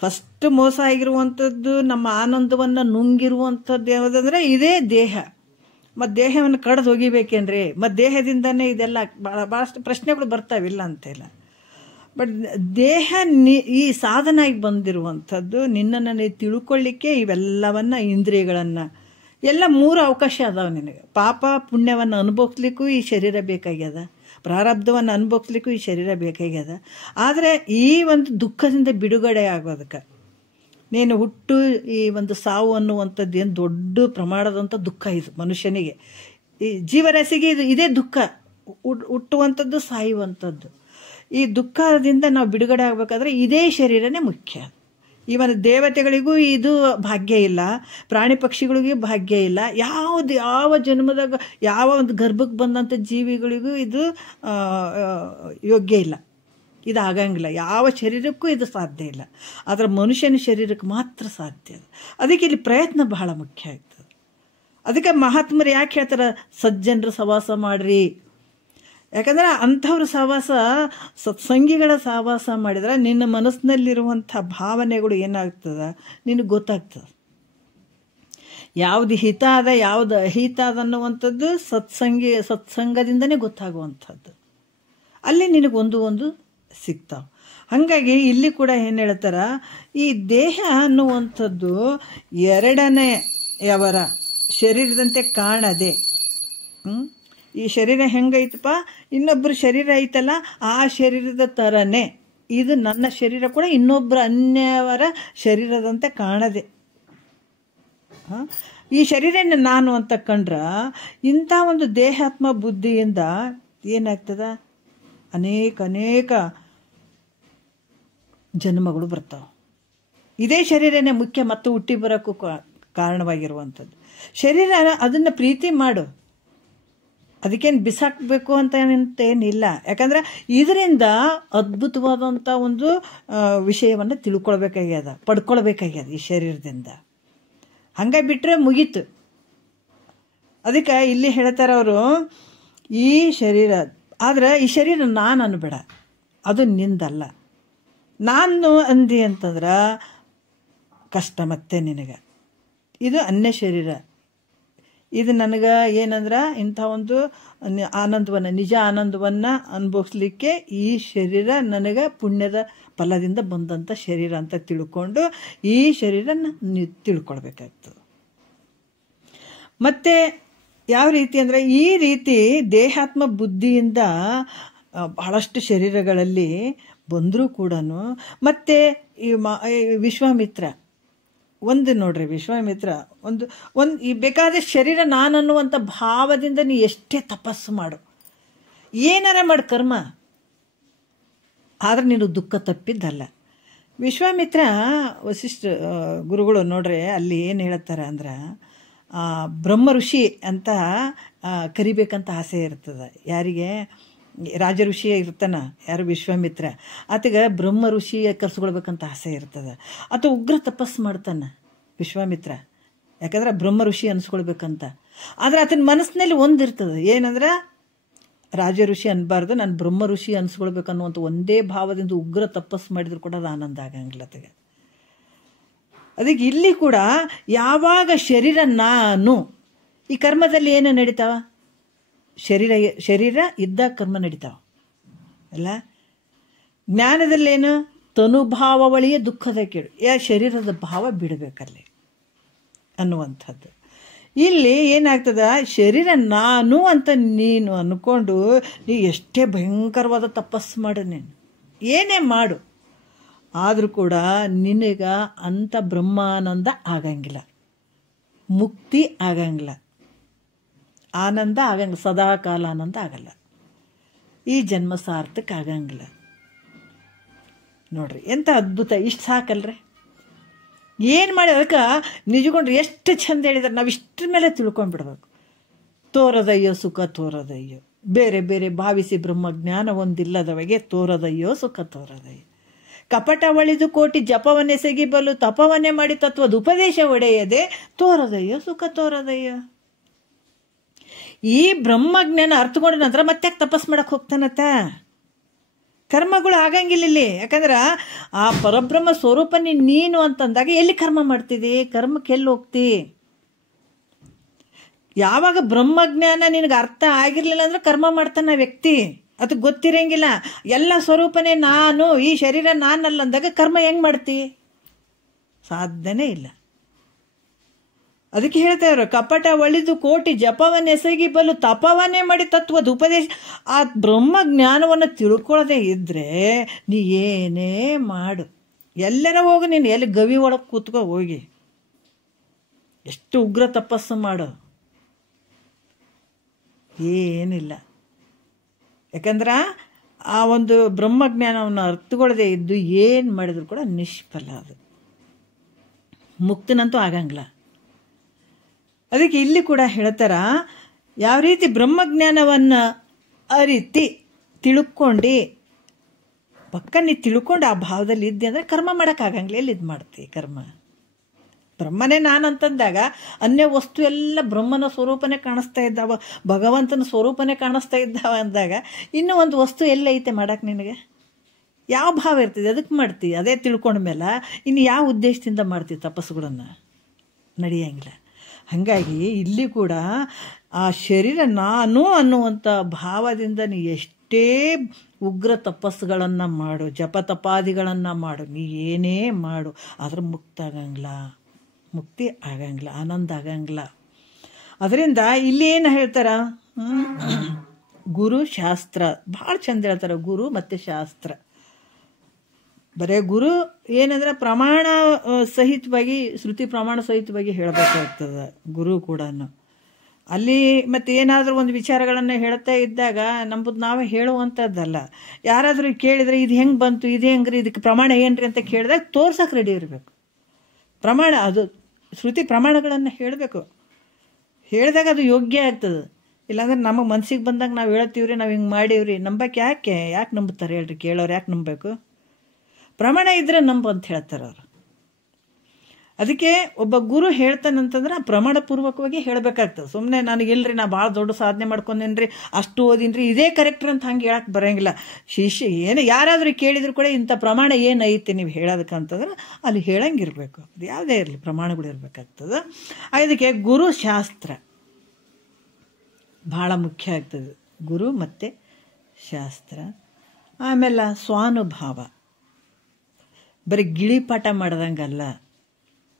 ಫಸ್ಟ್ ಮೋಸ ಆಗಿರುವಂಥದ್ದು. ನಮ್ಮ ಆನಂದವನ್ನು ನುಂಗಿರುವಂಥದ್ದು ಯಾವುದಂದ್ರೆ ಇದೇ ದೇಹ. ಮತ್ತು ದೇಹವನ್ನು ಕಡ್ದು ಒಗಿಬೇಕೇನ್ರಿ? ಮತ್ತು ದೇಹದಿಂದನೇ ಇದೆಲ್ಲ ಭಾಳಷ್ಟು ಪ್ರಶ್ನೆಗಳು ಬರ್ತಾವಿಲ್ಲ ಅಂತಿಲ್ಲ. ಬಟ್ ದೇಹ ಈ ಸಾಧನಾಗಿ ಬಂದಿರುವಂಥದ್ದು ನಿನ್ನನ್ನು ತಿಳ್ಕೊಳ್ಳಿಕ್ಕೆ ಇವೆಲ್ಲವನ್ನು, ಇಂದ್ರಿಯಗಳನ್ನು ಎಲ್ಲ 3 ಅವಕಾಶ ಅದಾವೆ ನಿನಗೆ. ಪಾಪ ಪುಣ್ಯವನ್ನು ಅನುಭವಿಸ್ಲಿಕ್ಕೂ ಈ ಶರೀರ ಬೇಕಾಗ್ಯದ, ಪ್ರಾರಬ್ಧವನ್ನು ಅನುಭವಿಸ್ಲಿಕ್ಕೂ ಈ ಶರೀರ ಬೇಕಾಗ್ಯದ. ಆದರೆ ಈ ಒಂದು ದುಃಖದಿಂದ ಬಿಡುಗಡೆ ಆಗೋದಕ್ಕೆ ನೀನು ಹುಟ್ಟು ಈ ಒಂದು ಸಾವು ಅನ್ನುವಂಥದ್ದು ಏನು ದೊಡ್ಡ ಪ್ರಮಾಣದಂಥ ದುಃಖ ಇದು ಮನುಷ್ಯನಿಗೆ. ಈ ಜೀವರಾಶಿಗೆ ಇದೇ ದುಃಖ, ಹುಟ್ಟುವಂಥದ್ದು ಸಾಯುವಂಥದ್ದು. ಈ ದುಃಖದಿಂದ ನಾವು ಬಿಡುಗಡೆ ಆಗಬೇಕಾದ್ರೆ ಇದೇ ಶರೀರನೇ ಮುಖ್ಯ. ಇವನ್ ದೇವತೆಗಳಿಗೂ ಇದು ಭಾಗ್ಯ ಇಲ್ಲ, ಪ್ರಾಣಿ ಪಕ್ಷಿಗಳಿಗೂ ಭಾಗ್ಯ ಇಲ್ಲ, ಯಾವ ಜನ್ಮದಾಗ ಯಾವ ಒಂದು ಗರ್ಭಕ್ಕೆ ಬಂದಂಥ ಜೀವಿಗಳಿಗೂ ಇದು ಯೋಗ್ಯ ಇಲ್ಲ, ಇದು ಆಗಂಗಿಲ್ಲ. ಯಾವ ಶರೀರಕ್ಕೂ ಇದು ಸಾಧ್ಯ ಇಲ್ಲ. ಆದರೆ ಮನುಷ್ಯನ ಶರೀರಕ್ಕೆ ಮಾತ್ರ ಸಾಧ್ಯ. ಅದಕ್ಕೆ ಇಲ್ಲಿ ಪ್ರಯತ್ನ ಬಹಳ ಮುಖ್ಯ ಆಗ್ತದೆ. ಅದಕ್ಕೆ ಮಹಾತ್ಮರು ಯಾಕೆ ಹೇಳ್ತಾರೆ ಸಜ್ಜನರು ಸಹವಾಸ ಮಾಡ್ರಿ? ಯಾಕಂದ್ರೆ ಅಂಥವ್ರ ಸಹವಾಸ, ಸತ್ಸಂಗಿಗಳ ಸಹವಾಸ ಮಾಡಿದ್ರೆ ನಿನ್ನ ಮನಸ್ಸಿನಲ್ಲಿರುವಂಥ ಭಾವನೆಗಳು ಏನಾಗ್ತದೆ ನಿನಗೆ ಗೊತ್ತಾಗ್ತದೆ. ಯಾವುದು ಹಿತ ಅದ ಯಾವುದು ಅಹಿತ ಅದ ಅನ್ನುವಂಥದ್ದು ಸತ್ಸಂಗದಿಂದನೇ ಗೊತ್ತಾಗುವಂಥದ್ದು. ಅಲ್ಲಿ ನಿನಗೆ ಒಂದು ಸಿಗ್ತಾವೆ. ಹಾಗಾಗಿ ಇಲ್ಲಿ ಕೂಡ ಏನು ಹೇಳ್ತಾರ, ಈ ದೇಹ ಅನ್ನುವಂಥದ್ದು ಎರಡನೆಯವರ ಶರೀರದಂತೆ ಕಾಣದೆ. ಈ ಶರೀರ ಹೆಂಗೈತಪ್ಪ, ಇನ್ನೊಬ್ಬರ ಶರೀರ ಐತಲ್ಲ ಆ ಶರೀರದ ಥರನೇ ಇದು ನನ್ನ ಶರೀರ ಕೂಡ ಇನ್ನೊಬ್ಬರ ಅನ್ಯವರ ಶರೀರದಂತೆ ಕಾಣದೆ. ಈ ಶರೀರ ನಾನು ಅಂತ ಕಂಡ್ರೆ ಇಂಥ ಒಂದು ದೇಹಾತ್ಮ ಬುದ್ಧಿಯಿಂದ ಏನಾಗ್ತದ, ಅನೇಕ ಜನ್ಮಗಳು ಬರ್ತಾವೆ. ಇದೇ ಶರೀರನೇ ಮುಖ್ಯ ಮತ್ತು ಹುಟ್ಟಿ ಬರೋಕ್ಕೂ ಕಾರಣವಾಗಿರುವಂಥದ್ದು. ಶರೀರ ಅದನ್ನು ಪ್ರೀತಿ ಮಾಡು, ಅದಕ್ಕೇನು ಬಿಸಾಕಬೇಕು ಅಂತ ಏನಿಲ್ಲ. ಯಾಕಂದ್ರೆ ಇದರಿಂದ ಅದ್ಭುತವಾದಂಥ ಒಂದು ವಿಷಯವನ್ನು ತಿಳ್ಕೊಳ್ಬೇಕಾಗ್ಯದ, ಪಡ್ಕೊಳ್ಬೇಕಾಗ್ಯದ ಈ ಶರೀರದಿಂದ. ಹಂಗೆ ಬಿಟ್ಟರೆ ಮುಗೀತು. ಅದಕ್ಕೆ ಇಲ್ಲಿ ಹೇಳ್ತಾರೆ ಅವರು, ಈ ಶರೀರ ಆದರೆ ಈ ಶರೀರ ನಾನು ಅನ್ಬೇಡ, ಅದು ನಿಂದಲ್ಲ. ನಾನು ಅಂದಿ ಅಂತಂದ್ರೆ ಕಷ್ಟ ಮತ್ತೆ ನಿನಗೆ. ಇದು ಅನ್ಯ ಶರೀರ. ಇದು ನನಗೆ ಏನಂದ್ರೆ ಇಂಥ ಒಂದು ಆನಂದವನ್ನು, ನಿಜ ಆನಂದವನ್ನು ಅನುಭವಿಸ್ಲಿಕ್ಕೆ ಈ ಶರೀರ ನನಗೆ ಪುಣ್ಯದ ಫಲದಿಂದ ಬಂದಂಥ ಶರೀರ ಅಂತ ತಿಳ್ಕೊಂಡು ಈ ಶರೀರ ತಿಳ್ಕೊಳ್ಬೇಕಾಗ್ತದೆ. ಮತ್ತು ಯಾವ ರೀತಿ ಅಂದರೆ, ಈ ರೀತಿ ದೇಹಾತ್ಮ ಬುದ್ಧಿಯಿಂದ ಬಹಳಷ್ಟು ಶರೀರಗಳಲ್ಲಿ ಬಂದರೂ ಕೂಡ ಮತ್ತು ಈ ವಿಶ್ವಾಮಿತ್ರ ಒಂದು ನೋಡ್ರಿ, ವಿಶ್ವಾಮಿತ್ರ ಒಂದು ಈ ಬೇಕಾದ ಶರೀರ ನಾನು ಅನ್ನುವಂಥ ಭಾವದಿಂದ ನೀ ಎಷ್ಟೇ ತಪಸ್ಸು ಮಾಡು, ಏನಾರ ಮಾಡಿ ಕರ್ಮ, ಆದರೆ ನೀನು ದುಃಖ ತಪ್ಪಿದ್ದಲ್ಲ. ವಿಶ್ವಾಮಿತ್ರ ವಸಿಷ್ಠ ಗುರುಗಳು ನೋಡ್ರೆ ಅಲ್ಲಿ ಏನು ಹೇಳ್ತಾರೆ ಅಂದ್ರೆ ಬ್ರಹ್ಮ ಋಷಿ ಅಂತ ಕರಿಬೇಕಂತ ಆಸೆ ಇರ್ತದೆ. ಯಾರಿಗೆ? ರಾಜ ಋಷಿ ಇರ್ತಾನ ಯಾರು ವಿಶ್ವಾಮಿತ್ರ, ಆತಗೆ ಬ್ರಹ್ಮ ಋಷಿ ಕರ್ಸ್ಕೊಳ್ಬೇಕಂತ ಆಸೆ ಇರ್ತದೆ. ಆತ ಉಗ್ರ ತಪಸ್ಸು ಮಾಡ್ತಾನೆ ವಿಶ್ವಾಮಿತ್ರ, ಯಾಕಂದ್ರೆ ಬ್ರಹ್ಮ ಋಷಿ ಅನ್ಸ್ಕೊಳ್ಬೇಕಂತ. ಆದರೆ ಆತನ ಮನಸ್ಸಿನಲ್ಲಿ ಒಂದಿರ್ತದೆ, ಏನಂದ್ರೆ ರಾಜ ಋಷಿ ಅನ್ಬಾರ್ದು, ನಾನು ಬ್ರಹ್ಮ ಋಷಿ ಅನ್ಸ್ಕೊಳ್ಬೇಕನ್ನುವಂಥ ಒಂದೇ ಭಾವದಿಂದ ಉಗ್ರ ತಪಸ್ಸು ಮಾಡಿದ್ರು ಕೂಡ ಅದು ಆನಂದ ಆಗಂಗಿಲ್ಲ ಆತಗೆ. ಅದಕ್ಕೆ ಇಲ್ಲಿ ಕೂಡ ಯಾವಾಗ ಶರೀರ ನಾನು, ಈ ಕರ್ಮದಲ್ಲಿ ಏನು ನಡೀತಾವ? ಶರೀರ ಇದ್ದಾಗ ಕರ್ಮ ನಡೀತಾವ ಅಲ್ಲ. ಜ್ಞಾನದಲ್ಲೇನು? ತನುಭಾವವಳಿಯ ದುಃಖದ ಕೇಳು, ಶರೀರದ ಭಾವ ಬಿಡಬೇಕಲ್ಲಿ ಅನ್ನುವಂಥದ್ದು. ಇಲ್ಲಿ ಏನಾಗ್ತದ, ಶರೀರ ನಾನು ಅಂತ ನೀನು ಅಂದ್ಕೊಂಡು ನೀ ಎಷ್ಟೇ ಭಯಂಕರವಾದ ತಪಸ್ಸು ಮಾಡು, ನೀನು ಏನೇ ಮಾಡು, ಆದರೂ ಕೂಡ ನಿನಗ ಅಂಥ ಬ್ರಹ್ಮಾನಂದ ಆಗಂಗಿಲ್ಲ, ಮುಕ್ತಿ ಆಗಂಗಿಲ್ಲ, ಆನಂದ ಆಗಂಗಿಲ್ಲ, ಸದಾ ಕಾಲ ಆನಂದ ಆಗಲ್ಲ, ಈ ಜನ್ಮ ಸಾರ್ಥಕ ಆಗಂಗಿಲ್ಲ. ನೋಡ್ರಿ ಎಂಥ ಅದ್ಭುತ! ಇಷ್ಟು ಸಾಕಲ್ರಿ. ಏನು ಮಾಡಿ ಅದಕ್ಕೆ ನಿಜಗೊಂಡ್ರೆ ಎಷ್ಟು ಚಂದ ಹೇಳಿದಾರೆ. ನಾವು ಇಷ್ಟ್ರ ಮೇಲೆ ತಿಳ್ಕೊಂಡ್ಬಿಡ್ಬೇಕು. ತೋರದಯ್ಯೋ ಸುಖ ತೋರದಯ್ಯೋ, ಬೇರೆ ಬೇರೆ ಭಾವಿಸಿ ಬ್ರಹ್ಮಜ್ಞಾನ ಒಂದಿಲ್ಲದವಗೆ ತೋರದಯ್ಯೋ ಸುಖ ತೋರದಯ್ಯೋ. ಕಪಟ ಒಳಿದು ಕೋಟಿ ಜಪವನ್ನೆಸಗಿ ಬಲು ತಪವನ್ನೇ ಮಾಡಿ ತತ್ವದ ಉಪದೇಶ ಒಡೆಯದೆ ತೋರದಯ್ಯೋ ಸುಖ ತೋರದಯ್ಯೋ. ಈ ಬ್ರಹ್ಮಜ್ಞಾನ ಅರ್ಥಕೊಂಡ ನಂತರ ಮತ್ತೆ ತಪಸ್ ಮಾಡಕ್ಕೆ ಹೋಗ್ತಾನತ್ತ. ಕರ್ಮಗಳು ಆಗಂಗಿಲ್ಲ ಇಲ್ಲಿ. ಯಾಕಂದ್ರೆ ಆ ಪರಬ್ರಹ್ಮ ಸ್ವರೂಪ ನೀನು ಅಂತಂದಾಗ ಎಲ್ಲಿ ಕರ್ಮ ಮಾಡ್ತಿದಿ? ಕರ್ಮಕ್ಕೆ ಎಲ್ಲಿ ಹೋಗ್ತಿ? ಯಾವಾಗ ಬ್ರಹ್ಮಜ್ಞಾನ ನಿನಗೆ ಅರ್ಥ ಆಗಿರ್ಲಿಲ್ಲ ಅಂದ್ರೆ ಕರ್ಮ ಮಾಡ್ತಾನ ವ್ಯಕ್ತಿ, ಅದು ಗೊತ್ತಿರಂಗಿಲ್ಲ. ಎಲ್ಲ ಸ್ವರೂಪನೇ ನಾನು, ಈ ಶರೀರ ನಾನಲ್ಲ ಅಂದಾಗ ಕರ್ಮ ಹೆಂಗ್ ಮಾಡ್ತಿ? ಸಾಧ್ಯನೇ ಇಲ್ಲ. ಅದಕ್ಕೆ ಹೇಳ್ತಾ ಇದ್ರು, ಕಪಟ ಒಳಿದು ಕೋಟಿ ಜಪವನ್ನೆಸಗಿ ಬಲು ತಪವನ್ನೇ ಮಾಡಿ ತತ್ವದ ಉಪದೇಶ. ಆ ಬ್ರಹ್ಮ ಜ್ಞಾನವನ್ನು ತಿಳ್ಕೊಳ್ಳದೆ ಇದ್ರೆ ನೀ ಏನೇ ಮಾಡು, ಎಲ್ಲರ ಹೋಗು, ನೀನು ಎಲ್ಲಿ ಗವಿ ಒಳಗೆ ಕೂತ್ಕೋ ಹೋಗಿ, ಎಷ್ಟು ಉಗ್ರ ತಪಸ್ಸು ಮಾಡು, ಏನಿಲ್ಲ. ಯಾಕಂದ್ರೆ ಆ ಒಂದು ಬ್ರಹ್ಮಜ್ಞಾನವನ್ನು ಅರ್ಥಕೊಳ್ಳದೆ ಇದ್ದು ಏನು ಮಾಡಿದ್ರು ಕೂಡ ನಿಷ್ಫಲ, ಅದು ಮುಕ್ತಿನಂತೂ ಆಗಂಗಿಲ್ಲ. ಅದಕ್ಕೆ ಇಲ್ಲಿ ಕೂಡ ಹೇಳ್ತಾರ, ಯಾವ ರೀತಿ ಬ್ರಹ್ಮಜ್ಞಾನವನ್ನು ಅರಿತಿ ತಿಳ್ಕೊಂಡು ಪಕ್ಕ ನೀ ತಿಳ್ಕೊಂಡು ಆ ಭಾವದಲ್ಲಿ ಇದ್ದೆ ಅಂದರೆ ಕರ್ಮ ಮಾಡೋಕ್ಕಾಗಂಗಿಲ್ಲ. ಎಲ್ಲಿ ಇದು ಮಾಡ್ತಿ ಕರ್ಮ? ಬ್ರಹ್ಮನೇ ನಾನು ಅಂತಂದಾಗ ಅನ್ಯ ವಸ್ತು ಎಲ್ಲ ಬ್ರಹ್ಮನ ಸ್ವರೂಪನೇ ಕಾಣಿಸ್ತಾ ಇದ್ದಾವ, ಭಗವಂತನ ಸ್ವರೂಪನೇ ಕಾಣಿಸ್ತಾ ಇದ್ದಾವ ಅಂದಾಗ ಇನ್ನೂ ಒಂದು ವಸ್ತು ಎಲ್ಲ ಐತೆ ಮಾಡೋಕೆ ನಿನಗೆ? ಯಾವ ಭಾವ ಇರ್ತದೆ? ಅದಕ್ಕೆ ಮಾಡ್ತಿ? ಅದೇ ತಿಳ್ಕೊಂಡ್ಮೇಲೆ ಇನ್ನು ಯಾವ ಉದ್ದೇಶದಿಂದ ಮಾಡ್ತೀವಿ ತಪಸ್ಸುಗಳನ್ನು? ನಡೆಯಂಗಿಲ್ಲ. ಹಾಗಾಗಿ ಇಲ್ಲಿ ಕೂಡ ಆ ಶರೀರ ನಾನು ಅನ್ನುವಂಥ ಭಾವದಿಂದ ನೀ ಎಷ್ಟೇ ಉಗ್ರ ತಪಸ್ಸುಗಳನ್ನು ಮಾಡು, ಜಪ ತಪಾದಿಗಳನ್ನು ಮಾಡು, ನೀ ಏನೇ ಮಾಡು, ಆದ್ರೆ ಮುಕ್ತಿ ಆಗಂಗಿಲ್ಲ, ಆನಂದ ಆಗಂಗಿಲ್ಲ. ಅದರಿಂದ ಇಲ್ಲಿ ಏನು ಹೇಳ್ತಾರ, ಗುರು ಶಾಸ್ತ್ರ ಭಾಳ ಚಂದ ಹೇಳ್ತಾರೆ. ಗುರು ಮತ್ತು ಶಾಸ್ತ್ರ, ಬರೇ ಗುರು ಏನಂದ್ರೆ ಪ್ರಮಾಣ ಸಹಿತವಾಗಿ, ಶ್ರುತಿ ಪ್ರಮಾಣ ಸಹಿತವಾಗಿ ಹೇಳಬೇಕಾಗ್ತದೆ ಗುರು ಕೂಡ. ಅಲ್ಲಿ ಮತ್ತೆ ಏನಾದರೂ ಒಂದು ವಿಚಾರಗಳನ್ನು ಹೇಳ್ತಾ ಇದ್ದಾಗ ನಂಬುದು ನಾವೇ ಹೇಳುವಂಥದ್ದಲ್ಲ. ಯಾರಾದರೂ ಕೇಳಿದರೆ ಇದು ಹೆಂಗೆ ಬಂತು, ಇದು ಹೆಂಗ್ರಿ, ಇದಕ್ಕೆ ಪ್ರಮಾಣ ಏನ್ರಿ ಅಂತ ಕೇಳಿದಾಗ ತೋರ್ಸಕ್ಕೆ ರೆಡಿ ಇರಬೇಕು. ಪ್ರಮಾಣ ಅದು ಶ್ರುತಿ ಪ್ರಮಾಣಗಳನ್ನು ಹೇಳಬೇಕು. ಹೇಳಿದಾಗ ಅದು ಯೋಗ್ಯ ಆಗ್ತದೆ. ಇಲ್ಲಾಂದ್ರೆ ನಮಗೆ ಮನಸ್ಸಿಗೆ ಬಂದಾಗ ನಾವು ಹೇಳ್ತೀವ್ರಿ, ನಾವು ಹಿಂಗೆ ಮಾಡೀವ್ರಿ, ನಂಬಕ್ಕೆ ಯಾಕೆ ನಂಬುತ್ತಾರೆ ಹೇಳ್ರಿ? ಕೇಳೋರು ಯಾಕೆ ನಂಬಬೇಕು? ಪ್ರಮಾಣ ಇದ್ರೆ ನಂಬು ಅಂತ ಹೇಳ್ತಾರೆ ಅವರು. ಅದಕ್ಕೆ ಒಬ್ಬ ಗುರು ಹೇಳ್ತಾನಂತಂದ್ರೆ ಪ್ರಮಾಣ ಪೂರ್ವಕವಾಗಿ ಹೇಳಬೇಕಾಗ್ತದೆ. ಸುಮ್ಮನೆ ನನಗಿಲ್ರಿ, ನಾ ಭಾಳ ದೊಡ್ಡ ಸಾಧನೆ ಮಾಡ್ಕೊಂಡೇನ್ರಿ, ಅಷ್ಟು ಓದಿನ್ರಿ, ಇದೇ ಕರೆಕ್ಟ್ರಿ ಅಂತ ಹಂಗೆ ಹೇಳಕ್ಕೆ ಬರೋಂಗಿಲ್ಲ. ಶಿಷ್ಯ ಏನು ಯಾರಾದರೂ ಕೇಳಿದ್ರು ಕೂಡ ಇಂಥ ಪ್ರಮಾಣ ಏನೈತೆ ನೀವು ಹೇಳೋದಕ್ಕಂತಂದ್ರೆ ಅಲ್ಲಿ ಹೇಳಂಗಿರ್ಬೇಕು. ಅದು ಯಾವುದೇ ಇರಲಿ ಪ್ರಮಾಣಗಳು ಇರಬೇಕಾಗ್ತದೆ. ಅದಕ್ಕೆ ಗುರು ಶಾಸ್ತ್ರ ಭಾಳ ಮುಖ್ಯ ಆಗ್ತದೆ, ಗುರು ಮತ್ತು ಶಾಸ್ತ್ರ. ಆಮೇಲೆ ಸ್ವಾನುಭಾವ, ಬರೀ ಗಿಳಿಪಾಠ ಮಾಡ್ದಂಗಲ್ಲ.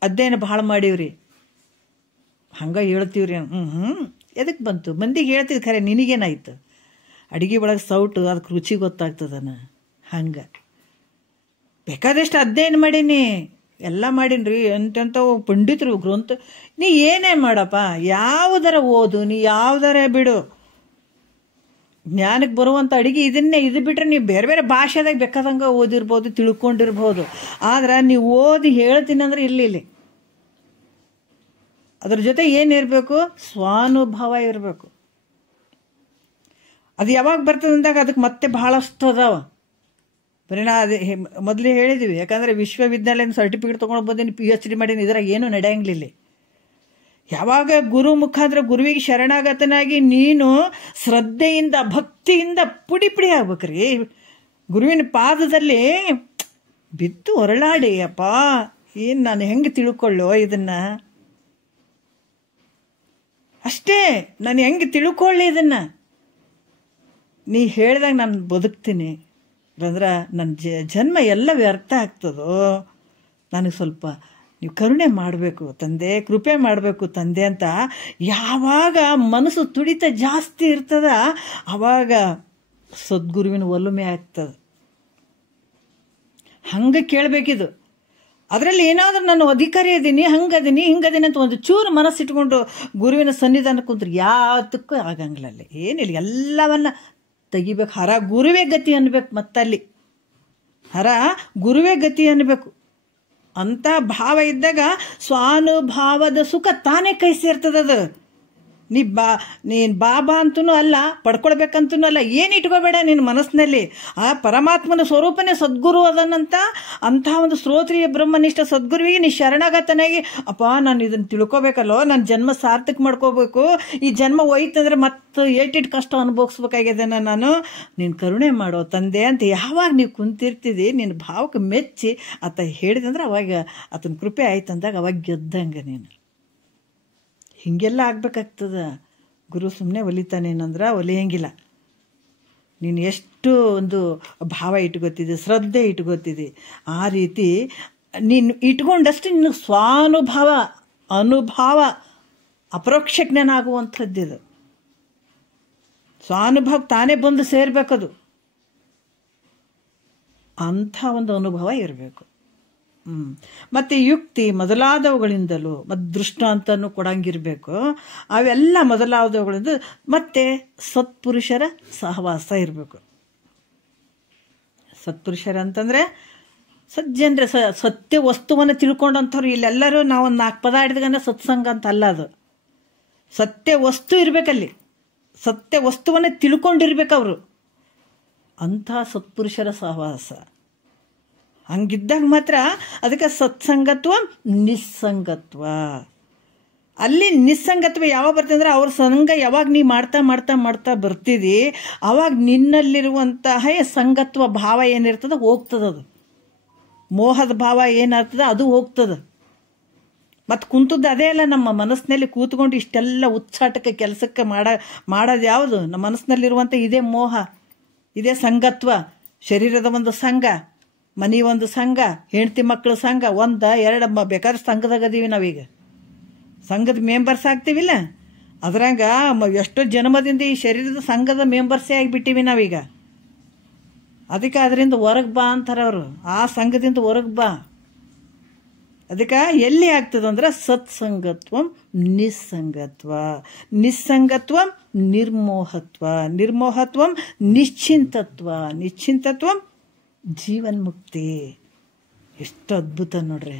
ಅದೇನು ಭಾಳ ಮಾಡೀವ್ರಿ, ಹಂಗೆ ಹೇಳ್ತೀವ್ರಿ, ಎದಕ್ಕೆ ಬಂತು? ಮಂದಿಗೆ ಹೇಳ್ತಿದ್ ಖರೆ, ನಿನಗೇನಾಯ್ತು? ಅಡುಗೆ ಒಳಗೆ ಸೌಟು, ಅದಕ್ಕೆ ರುಚಿ ಗೊತ್ತಾಗ್ತದನ. ಹಂಗೆ ಬೇಕಾದಷ್ಟು ಅಧ್ಯಯನ ಮಾಡೀನಿ, ಎಲ್ಲ ಮಾಡೀನಿ ಎಂತೆಂಥವು ಪಂಡಿತರು ಗ್ರಂಥ. ನೀ ಏನೇ ಮಾಡಪ್ಪ, ಯಾವುದರ ಓದು, ನೀ ಯಾವುದರ ಬಿಡು, ಜ್ಞಾನಕ್ಕೆ ಬರುವಂಥ ಅಡಿಗೆ ಇದನ್ನೇ. ಇದು ಬಿಟ್ಟರೆ ನೀವು ಬೇರೆ ಬೇರೆ ಭಾಷೆದಾಗ ಬೇಕಾದಂಗೆ ಓದಿರ್ಬೋದು, ತಿಳ್ಕೊಂಡಿರ್ಬೋದು. ಆದ್ರೆ ನೀವು ಓದಿ ಹೇಳ್ತೀನಿ ಅಂದ್ರೆ ಇಲ್ಲಿ ಅದ್ರ ಜೊತೆ ಏನಿರಬೇಕು? ಸ್ವಾನುಭವ ಇರಬೇಕು. ಅದು ಯಾವಾಗ ಬರ್ತದೆ ಅಂದಾಗ ಅದಕ್ಕೆ ಮತ್ತೆ ಬಹಳಷ್ಟು ಅದಾವ. ಬರೀ ನಾ ಅದೇ ಮೊದಲೇ ಹೇಳಿದ್ವಿ, ಯಾಕಂದರೆ ವಿಶ್ವವಿದ್ಯಾಲಯದ ಸರ್ಟಿಫಿಕೇಟ್ ತೊಗೊಂಡು ಬಂದೀನಿ, PhD ಮಾಡೀನಿ, ಇದ್ರಾಗ ಏನೂ ನಡೆಯಂಗಿಲ್ಲ. ಯಾವಾಗ ಗುರು ಮುಖಾಂತರ ಗುರುವಿಗೆ ಶರಣಾಗತನಾಗಿ ನೀನು ಶ್ರದ್ಧೆಯಿಂದ ಭಕ್ತಿಯಿಂದ ಪುಡಿ ಪುಡಿ ಆಗ್ಬೇಕ್ರಿ. ಗುರುವಿನ ಪಾದದಲ್ಲಿ ಬಿದ್ದು ಹೊರಳಾಡಿ, ಅಪ್ಪ ಏನು ನಾನು ಹೆಂಗೆ ತಿಳ್ಕೊಳ್ಳೋ ಇದನ್ನು, ಅಷ್ಟೇ ನಾನು ಹೆಂಗೆ ತಿಳ್ಕೊಳ್ಳಿ ಇದನ್ನು. ನೀ ಹೇಳಿದಾಗ ನಾನು ಬದುಕ್ತೀನಿ ಅಂದ್ರೆ ನನ್ನ ಜನ್ಮ ಎಲ್ಲ ವ್ಯರ್ಥ ಆಗ್ತದೋ. ನನಗೆ ಸ್ವಲ್ಪ ನೀವು ಕರುಣೆ ಮಾಡಬೇಕು ತಂದೆ, ಕೃಪೆ ಮಾಡಬೇಕು ತಂದೆ ಅಂತ ಯಾವಾಗ ಮನಸ್ಸು ತುಡಿತ ಜಾಸ್ತಿ ಇರ್ತದ ಆವಾಗ ಸದ್ಗುರುವಿನ ಒಲುಮೆ ಆಗ್ತದೆ. ಹಂಗೆ ಕೇಳಬೇಕಿದು. ಅದರಲ್ಲಿ ಏನಾದರೂ ನಾನು ಅಧಿಕಾರಿ ಇದ್ದೀನಿ, ಹಂಗದೀನಿ ಹಿಂಗದೀನಿ ಅಂತ ಒಂದು ಚೂರು ಮನಸ್ಸಿಟ್ಕೊಂಡು ಗುರುವಿನ ಸನ್ನಿಧಾನಕ್ಕೆ ಕುಂತ್ರೆ ಯಾತಕ್ಕೂ ಆಗಂಗಿಲ್ಲ. ಅಲ್ಲಿ ಏನಿಲ್ಲ, ಎಲ್ಲವನ್ನ ತೆಗಿಬೇಕು. ಹರ ಗುರುವೇ ಗತಿ ಅನ್ಬೇಕು. ಮತ್ತಲ್ಲಿ ಹರ ಗುರುವೇ ಗತಿ ಅನ್ಬೇಕು ಅಂತ ಭಾವ ಇದ್ದಾಗ ಸ್ವಾನುಭಾವದ ಸುಖ ತಾನೇ ಕೈ ಸೇರ್ತದದು. ನೀನು ಬಾಬಾ ಅಂತೂ ಅಲ್ಲ, ಪಡ್ಕೊಳ್ಬೇಕಂತೂ ಅಲ್ಲ, ಏನು ಇಟ್ಕೋಬೇಡ ನಿನ್ನ ಮನಸ್ಸಿನಲ್ಲಿ. ಆ ಪರಮಾತ್ಮನ ಸ್ವರೂಪನೇ ಸದ್ಗುರು ಅದನ್ನಂತ ಅಂಥ ಒಂದು ಶ್ರೋತ್ರಿಯ ಬ್ರಹ್ಮನಿಷ್ಠ ಸದ್ಗುರುವಿಗೆ ನೀ ಶರಣಾಗತನಾಗಿ, ಅಪ್ಪ ನಾನು ಇದನ್ನು ತಿಳ್ಕೊಬೇಕಲ್ಲೋ, ನನ್ನ ಜನ್ಮ ಸಾರ್ಥಕ ಮಾಡ್ಕೋಬೇಕು, ಈ ಜನ್ಮ ಹೋಯ್ತಂದ್ರೆ ಮತ್ತೆ ಏಟಿಟ್ಟು ಕಷ್ಟ ಅನುಭವಿಸ್ಬೇಕಾಗಿದೆ ನಾನು, ನೀನು ಕರುಣೆ ಮಾಡೋ ತಂದೆ ಅಂತ ಯಾವಾಗ ನೀವು ಕುಂತಿರ್ತಿದ್ದಿ ನಿನ್ನ ಭಾವಕ್ಕೆ ಮೆಚ್ಚಿ ಆತ ಹೇಳಿದಂದ್ರೆ ಅವಾಗ ಆತನ ಕೃಪೆ ಆಯ್ತಂದಾಗ ಅವಾಗ ಗೆದ್ದಂಗೆ ನೀನು. ಹೀಗೆಲ್ಲ ಆಗ್ಬೇಕಾಗ್ತದ. ಗುರು ಸುಮ್ಮನೆ ಒಲಿತಾನೇನಂದ್ರೆ ಒಲಿಯಂಗಿಲ್ಲ. ನೀನು ಎಷ್ಟು ಒಂದು ಭಾವ ಇಟ್ಕೋತಿದ್ದಿ, ಶ್ರದ್ಧೆ ಇಟ್ಕೋತಿದ್ದಿ, ಆ ರೀತಿ ನೀನು ಇಟ್ಕೊಂಡಷ್ಟು ನಿನಗೆ ಸ್ವಾನುಭವ ಅನುಭವ ಅಪರೋಕ್ಷ ಜ್ಞಾನ ಆಗುವಂಥದ್ದಿದು. ಸ್ವಾನುಭವ ತಾನೇ ಬಂದು ಸೇರ್ಬೇಕದು. ಅಂಥ ಒಂದು ಅನುಭವ ಇರಬೇಕು. ಮತ್ತು ಯುಕ್ತಿ ಮೊದಲಾದವುಗಳಿಂದಲೂ ಮತ್ತು ದೃಷ್ಟಾಂತನೂ ಕೊಡಂಗಿರಬೇಕು. ಅವೆಲ್ಲ ಮೊದಲಾದವುಗಳಿಂದ ಮತ್ತೆ ಸತ್ಪುರುಷರ ಸಹವಾಸ ಇರಬೇಕು. ಸತ್ಪುರುಷರ ಅಂತಂದರೆ ಸಜ್ಜನರ ಸತ್ಯ ವಸ್ತುವನ್ನು ತಿಳ್ಕೊಂಡಂಥವ್ರು. ಇಲ್ಲೆಲ್ಲರೂ ನಾವೊಂದು 4 ಪದ ಹಿಡಿದ್ಗಂದ್ರೆ ಸತ್ಸಂಗ ಅಂತ ಅಲ್ಲ ಅದು. ಸತ್ಯ ವಸ್ತು ಇರಬೇಕಲ್ಲಿ, ಸತ್ಯ ವಸ್ತುವನ್ನೇ ತಿಳ್ಕೊಂಡಿರ್ಬೇಕು ಅವರು. ಅಂಥ ಸತ್ಪುರುಷರ ಸಹವಾಸ ಹಂಗಿದ್ದಾಗ ಮಾತ್ರ ಅದಕ್ಕೆ ಸತ್ಸಂಗತ್ವ ನಿಸ್ಸಂಗತ್ವ. ಅಲ್ಲಿ ನಿಸ್ಸಂಗತ್ವ ಯಾವಾಗ ಬರ್ತದೆ ಅಂದರೆ ಅವ್ರ ಸಂಘ ಯಾವಾಗ ನೀ ಮಾಡ್ತಾ ಮಾಡ್ತಾ ಮಾಡ್ತಾ ಬರ್ತಿದ್ದಿ ಆವಾಗ ನಿನ್ನಲ್ಲಿರುವಂತಹ ಸಂಗತ್ವ ಭಾವ ಏನಿರ್ತದೆ ಹೋಗ್ತದೆ. ಅದು ಮೋಹದ ಭಾವ ಏನಾಗ್ತದೆ ಅದು ಹೋಗ್ತದೆ. ಮತ್ತು ಕುಂತದ್ದು ಅದೇ ಅಲ್ಲ, ನಮ್ಮ ಮನಸ್ಸಿನಲ್ಲಿ ಕೂತ್ಕೊಂಡು ಇಷ್ಟೆಲ್ಲ ಉಚ್ಚಾಟಕ್ಕೆ ಕೆಲಸಕ್ಕೆ ಮಾಡೋದು ಯಾವುದು? ನಮ್ಮ ಮನಸ್ಸಿನಲ್ಲಿರುವಂಥ ಇದೇ ಮೋಹ, ಇದೇ ಸಂಗತ್ವ. ಶರೀರದ ಒಂದು ಸಂಘ, ಮನೆ ಒಂದು ಸಂಘ, ಹೆಂಡತಿ ಮಕ್ಕಳ ಸಂಘ, 1 2 ಬೇಕಾದ್ರೆ ಸಂಘದಾಗ ಅದೀವಿ ನಾವೀಗ. ಸಂಘದ ಮೆಂಬರ್ಸ್ ಆಗ್ತೀವಿಲ್ಲ, ಅದ್ರಾಗ ಎಷ್ಟೋ ಜನ್ಮದಿಂದ ಈ ಶರೀರದ ಸಂಘದ ಮೆಂಬರ್ಸೇ ಆಗಿಬಿಟ್ಟಿವಿ ನಾವೀಗ. ಅದಕ್ಕೆ ಅದರಿಂದ ಹೊರಗೆ ಬಾ ಅಂತಾರೆ ಅವರು. ಆ ಸಂಘದಿಂದ ಹೊರಗೆ ಬಾ. ಅದಕ್ಕೆ ಎಲ್ಲಿ ಆಗ್ತದಂದ್ರೆ ಸತ್ಸಂಗತ್ವ ನಿಸ್ಸಂಗತ್ವ, ನಿಸ್ಸಂಗತ್ವ ನಿರ್ಮೋಹತ್ವ, ನಿರ್ಮೋಹತ್ವ ನಿಶ್ಚಿಂತತ್ವ, ನಿಶ್ಚಿಂತತ್ವ ಜೀವನ್ಮುಕ್ತಿ. ಎಷ್ಟು ಅದ್ಭುತ ನೋಡ್ರಿ.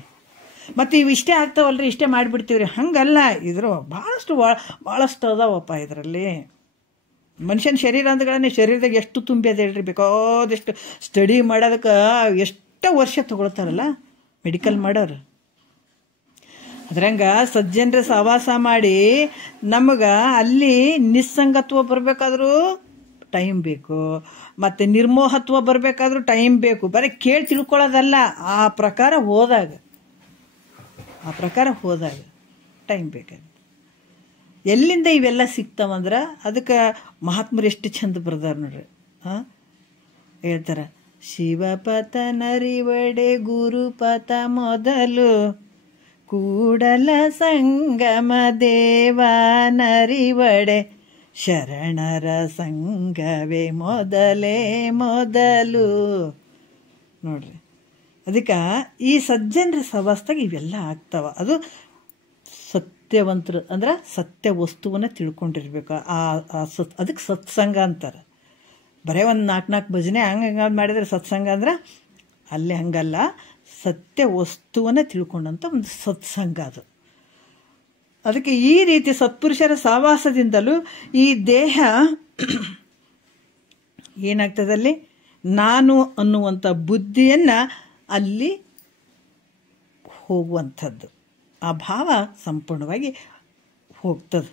ಮತ್ತು ಇವು ಇಷ್ಟೇ ಆಗ್ತಾವಲ್ರಿ, ಇಷ್ಟೇ ಮಾಡಿಬಿಡ್ತೀವ್ರಿ, ಹಂಗಲ್ಲ. ಇದ್ರ ಭಾಳಷ್ಟು ಅದಾವಪ್ಪ ಇದರಲ್ಲಿ. ಮನುಷ್ಯನ ಶರೀರ ಅಂದ್ಗಳೇ ಶರೀರದಾಗ ಎಷ್ಟು ತುಂಬಿದೆ ಹೇಳ್ರಿ. ಬೇಕಾದಷ್ಟು ಸ್ಟಡಿ ಮಾಡೋದಕ್ಕೆ ಎಷ್ಟೋ ವರ್ಷ ತಗೊಳ್ತಾರಲ್ಲ ಮೆಡಿಕಲ್ ಮಾಡೋರು. ಅದ್ರಂಗೆ ಸಜ್ಜನರ ಸಹವಾಸ ಮಾಡಿ ನಮಗೆ ಅಲ್ಲಿ ನಿಸ್ಸಂಗತ್ವ ಬರಬೇಕಾದ್ರೂ ಟೈಮ್ ಬೇಕು, ಮತ್ತು ನಿರ್ಮೋಹತ್ವ ಬರಬೇಕಾದ್ರೂ ಟೈಮ್ ಬೇಕು. ಬರೀ ಕೇಳಿ ತಿಳ್ಕೊಳ್ಳೋದಲ್ಲ, ಆ ಪ್ರಕಾರ ಹೋದಾಗ ಟೈಮ್ ಬೇಕಾಗುತ್ತೆ. ಎಲ್ಲಿಂದ ಇವೆಲ್ಲ ಸಿಗ್ತಾವಂದ್ರೆ ಅದಕ್ಕೆ ಮಹಾತ್ಮರು ಎಷ್ಟು ಚಂದ ಬರ್ದಾರ ನೋಡ್ರಿ. ಹೇಳ್ತಾರೆ, ಶಿವಪಥ ನರಿವಡೆ ಗುರುಪಥ ಮೊದಲು, ಕೂಡಲ ಸಂಗಮ ದೇವ ನರಿವಡೆ, ಶರಣರ ಸಂಘವೇ ಮೊದಲೇ ಮೊದಲು. ನೋಡ್ರಿ, ಅದಕ್ಕೆ ಈ ಸಜ್ಜನರ ಸಹವಾಸದಾಗ ಇವೆಲ್ಲ ಆಗ್ತಾವ. ಅದು ಸತ್ಯವಂತರು ಅಂದ್ರೆ ಸತ್ಯ ವಸ್ತುವನ್ನ ತಿಳ್ಕೊಂಡಿರ್ಬೇಕು. ಅದಕ್ಕೆ ಸತ್ಸಂಗ ಅಂತಾರೆ. ಬರೀ ಒಂದು 4 ಭಜನೆ ಹಂಗೆ ಮಾಡಿದರೆ ಸತ್ಸಂಗ ಅಂದ್ರೆ ಅಲ್ಲಿ ಹಂಗಲ್ಲ, ಸತ್ಯ ವಸ್ತುವನ್ನೇ ತಿಳ್ಕೊಂಡಂಥ ಒಂದು ಸತ್ಸಂಗ ಅದು. ಅದಕ್ಕೆ ಈ ರೀತಿ ಸತ್ಪುರುಷರ ಸಹವಾಸದಿಂದಲೂ ಈ ದೇಹ ಏನಾಗ್ತದಲ್ಲಿ ನಾನು ಅನ್ನುವಂಥ ಬುದ್ಧಿಯನ್ನು ಅಲ್ಲಿ ಹೋಗುವಂಥದ್ದು, ಆ ಭಾವ ಸಂಪೂರ್ಣವಾಗಿ ಹೋಗ್ತದೆ.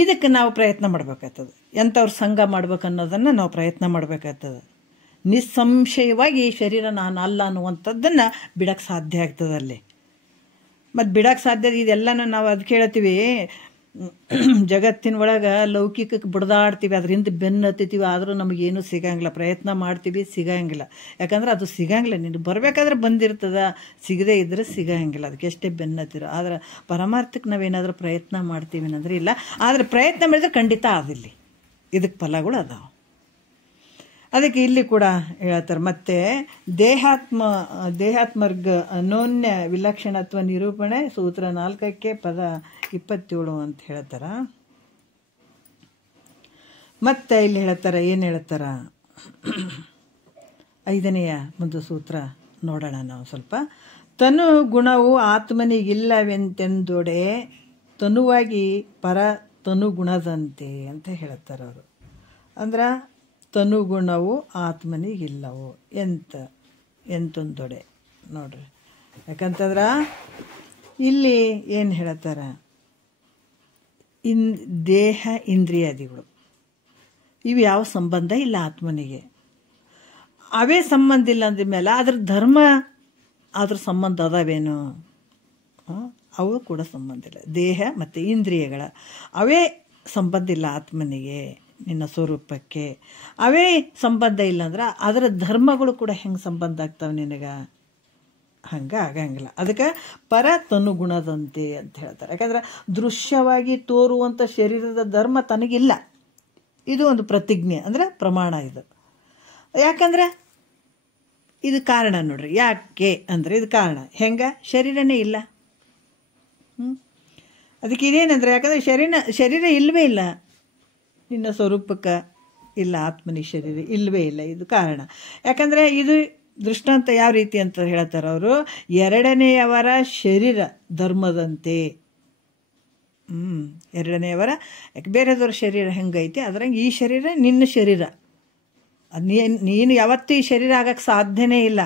ಇದಕ್ಕೆ ನಾವು ಪ್ರಯತ್ನ ಮಾಡಬೇಕಾಗ್ತದೆ. ಎಂಥವ್ರ ಸಂಘ ಮಾಡ್ಬೇಕನ್ನೋದನ್ನು ನಾವು ಪ್ರಯತ್ನ ಮಾಡಬೇಕಾಗ್ತದೆ. ನಿಸ್ಸಂಶಯವಾಗಿ ಶರೀರ ನಾನು ಅಲ್ಲ ಅನ್ನುವಂಥದ್ದನ್ನು ಬಿಡಕ್ಕೆ ಸಾಧ್ಯ ಆಗ್ತದೆ ಅಲ್ಲಿ. ಮತ್ತು ಬಿಡಕ್ಕೆ ಸಾಧ್ಯ ಇದೆಲ್ಲನೂ ನಾವು ಅದಕ್ಕೆ ಹೇಳ್ತೀವಿ, ಜಗತ್ತಿನ ಒಳಗೆ ಲೌಕಿಕಕ್ಕೆ ಬಡ್ದಾಡ್ತೀವಿ, ಅದರಿಂದ ಬೆನ್ನು ಹತ್ತಿತೀವಿ, ಆದರೂ ನಮಗೇನು ಸಿಗಂಗಿಲ್ಲ. ಪ್ರಯತ್ನ ಮಾಡ್ತೀವಿ, ಸಿಗಂಗಿಲ್ಲ. ಯಾಕಂದ್ರೆ ಅದು ಸಿಗಂಗಿಲ್ಲ. ನೀನು ಬರಬೇಕಾದ್ರೆ ಬಂದಿರ್ತದ, ಸಿಗದೇ ಇದ್ರೆ ಸಿಗಂಗಿಲ್ಲ. ಅದಕ್ಕೆ ಎಷ್ಟೇ ಬೆನ್ನು ಹತ್ತಿರೋ. ಆದರೆ ಪರಮಾರ್ಥಕ್ಕೆ ನಾವೇನಾದರೂ ಪ್ರಯತ್ನ ಮಾಡ್ತೀವಿ ಅಂದರೆ ಇಲ್ಲ. ಆದರೆ ಪ್ರಯತ್ನ ಮಾಡಿದ್ರೆ ಖಂಡಿತ ಆದಿಲ್ಲಿ, ಇದಕ್ಕೆ ಫಲಗಳು ಅದಾವೆ. ಅದಕ್ಕೆ ಇಲ್ಲಿ ಕೂಡ ಹೇಳ್ತಾರೆ. ಮತ್ತೆ ದೇಹಾತ್ಮರ್ಗ ಅನೋನ್ಯ ವಿಲಕ್ಷಣತ್ವ ನಿರೂಪಣೆ ಸೂತ್ರ 4ಕ್ಕೆ ಪದ 27 ಅಂತ ಹೇಳ್ತಾರ. ಮತ್ತೆ ಇಲ್ಲಿ ಹೇಳ್ತಾರ, ಏನು ಹೇಳ್ತಾರ, 5ನೆಯ ಒಂದು ಸೂತ್ರ ನೋಡೋಣ ನಾವು ಸ್ವಲ್ಪ. ತನು ಗುಣವು ಆತ್ಮನಿಗಿಲ್ಲವೆಂತೆಂದೊಡೆ ತನುವಾಗಿ ಪರ ತನು ಗುಣದಂತೆ ಅಂತ ಹೇಳ್ತಾರೆ ಅವರು. ಅಂದ್ರೆ ತನುಗುಣವು ಆತ್ಮನಿಗಿಲ್ಲವು ಎಂತೊಂದೊಡೆ ನೋಡ್ರಿ. ಯಾಕಂತಂದ್ರೆ ಇಲ್ಲಿ ಏನು ಹೇಳ್ತಾರ, ದೇಹ ಇಂದ್ರಿಯಾದಿಗಳು ಇವು ಯಾವ ಸಂಬಂಧ ಇಲ್ಲ ಆತ್ಮನಿಗೆ. ಅವೇ ಸಂಬಂಧ ಇಲ್ಲ ಅಂದಮೇಲೆ ಅದ್ರ ಧರ್ಮ ಅದ್ರ ಸಂಬಂಧ ಅದಾವೇನು? ಅವು ಕೂಡ ಸಂಬಂಧ ಇಲ್ಲ. ದೇಹ ಮತ್ತು ಇಂದ್ರಿಯಗಳ ಅವೇ ಸಂಬಂಧ ಇಲ್ಲ ಆತ್ಮನಿಗೆ, ನಿನ್ನ ಸ್ವರೂಪಕ್ಕೆ ಅವೇ ಸಂಬಂಧ ಇಲ್ಲ ಅಂದ್ರೆ ಅದರ ಧರ್ಮಗಳು ಕೂಡ ಹೆಂಗೆ ಸಂಬಂಧ ಆಗ್ತಾವೆ ನಿನಗೆ? ಹಂಗೆ ಆಗಂಗಿಲ್ಲ. ಅದಕ್ಕೆ ಪರ ತನುಗುಣದಂತೆ ಅಂತ ಹೇಳ್ತಾರೆ. ಯಾಕಂದ್ರೆ ದೃಶ್ಯವಾಗಿ ತೋರುವಂಥ ಶರೀರದ ಧರ್ಮ ತನಗಿಲ್ಲ. ಇದು ಒಂದು ಪ್ರತಿಜ್ಞೆ, ಅಂದರೆ ಪ್ರಮಾಣ ಇದು. ಯಾಕಂದ್ರೆ ಇದು ಕಾರಣ ನೋಡ್ರಿ. ಯಾಕೆ ಅಂದರೆ ಇದು ಕಾರಣ ಹೆಂಗೆ? ಶರೀರನೇ ಇಲ್ಲ. ಅದಕ್ಕೆ ಇದೇನಂದ್ರೆ, ಯಾಕಂದರೆ ಶರೀರ ಇಲ್ಲವೇ ಇಲ್ಲ ನಿನ್ನ ಸ್ವರೂಪಕ್ಕೆ, ಇಲ್ಲ ಆತ್ಮನಿಗೆ ಶರೀರ ಇಲ್ಲವೇ ಇಲ್ಲ. ಇದು ಕಾರಣ. ಯಾಕಂದರೆ ಇದು ದೃಷ್ಟಾಂತ ಯಾವ ರೀತಿ ಅಂತ ಹೇಳ್ತಾರೆ ಅವರು, ಎರಡನೆಯವರ ಶರೀರ ಧರ್ಮದಂತೆ. ಎರಡನೆಯವರ, ಯಾಕೆ ಬೇರೆದವ್ರ ಶರೀರ ಹೆಂಗೈತಿ ಅದರಂಗೆ ಈ ಶರೀರ ನಿನ್ನ ಶರೀರ. ನೀನು ಯಾವತ್ತೂ ಈ ಶರೀರ ಆಗಕ್ಕೆ ಸಾಧ್ಯನೇ ಇಲ್ಲ.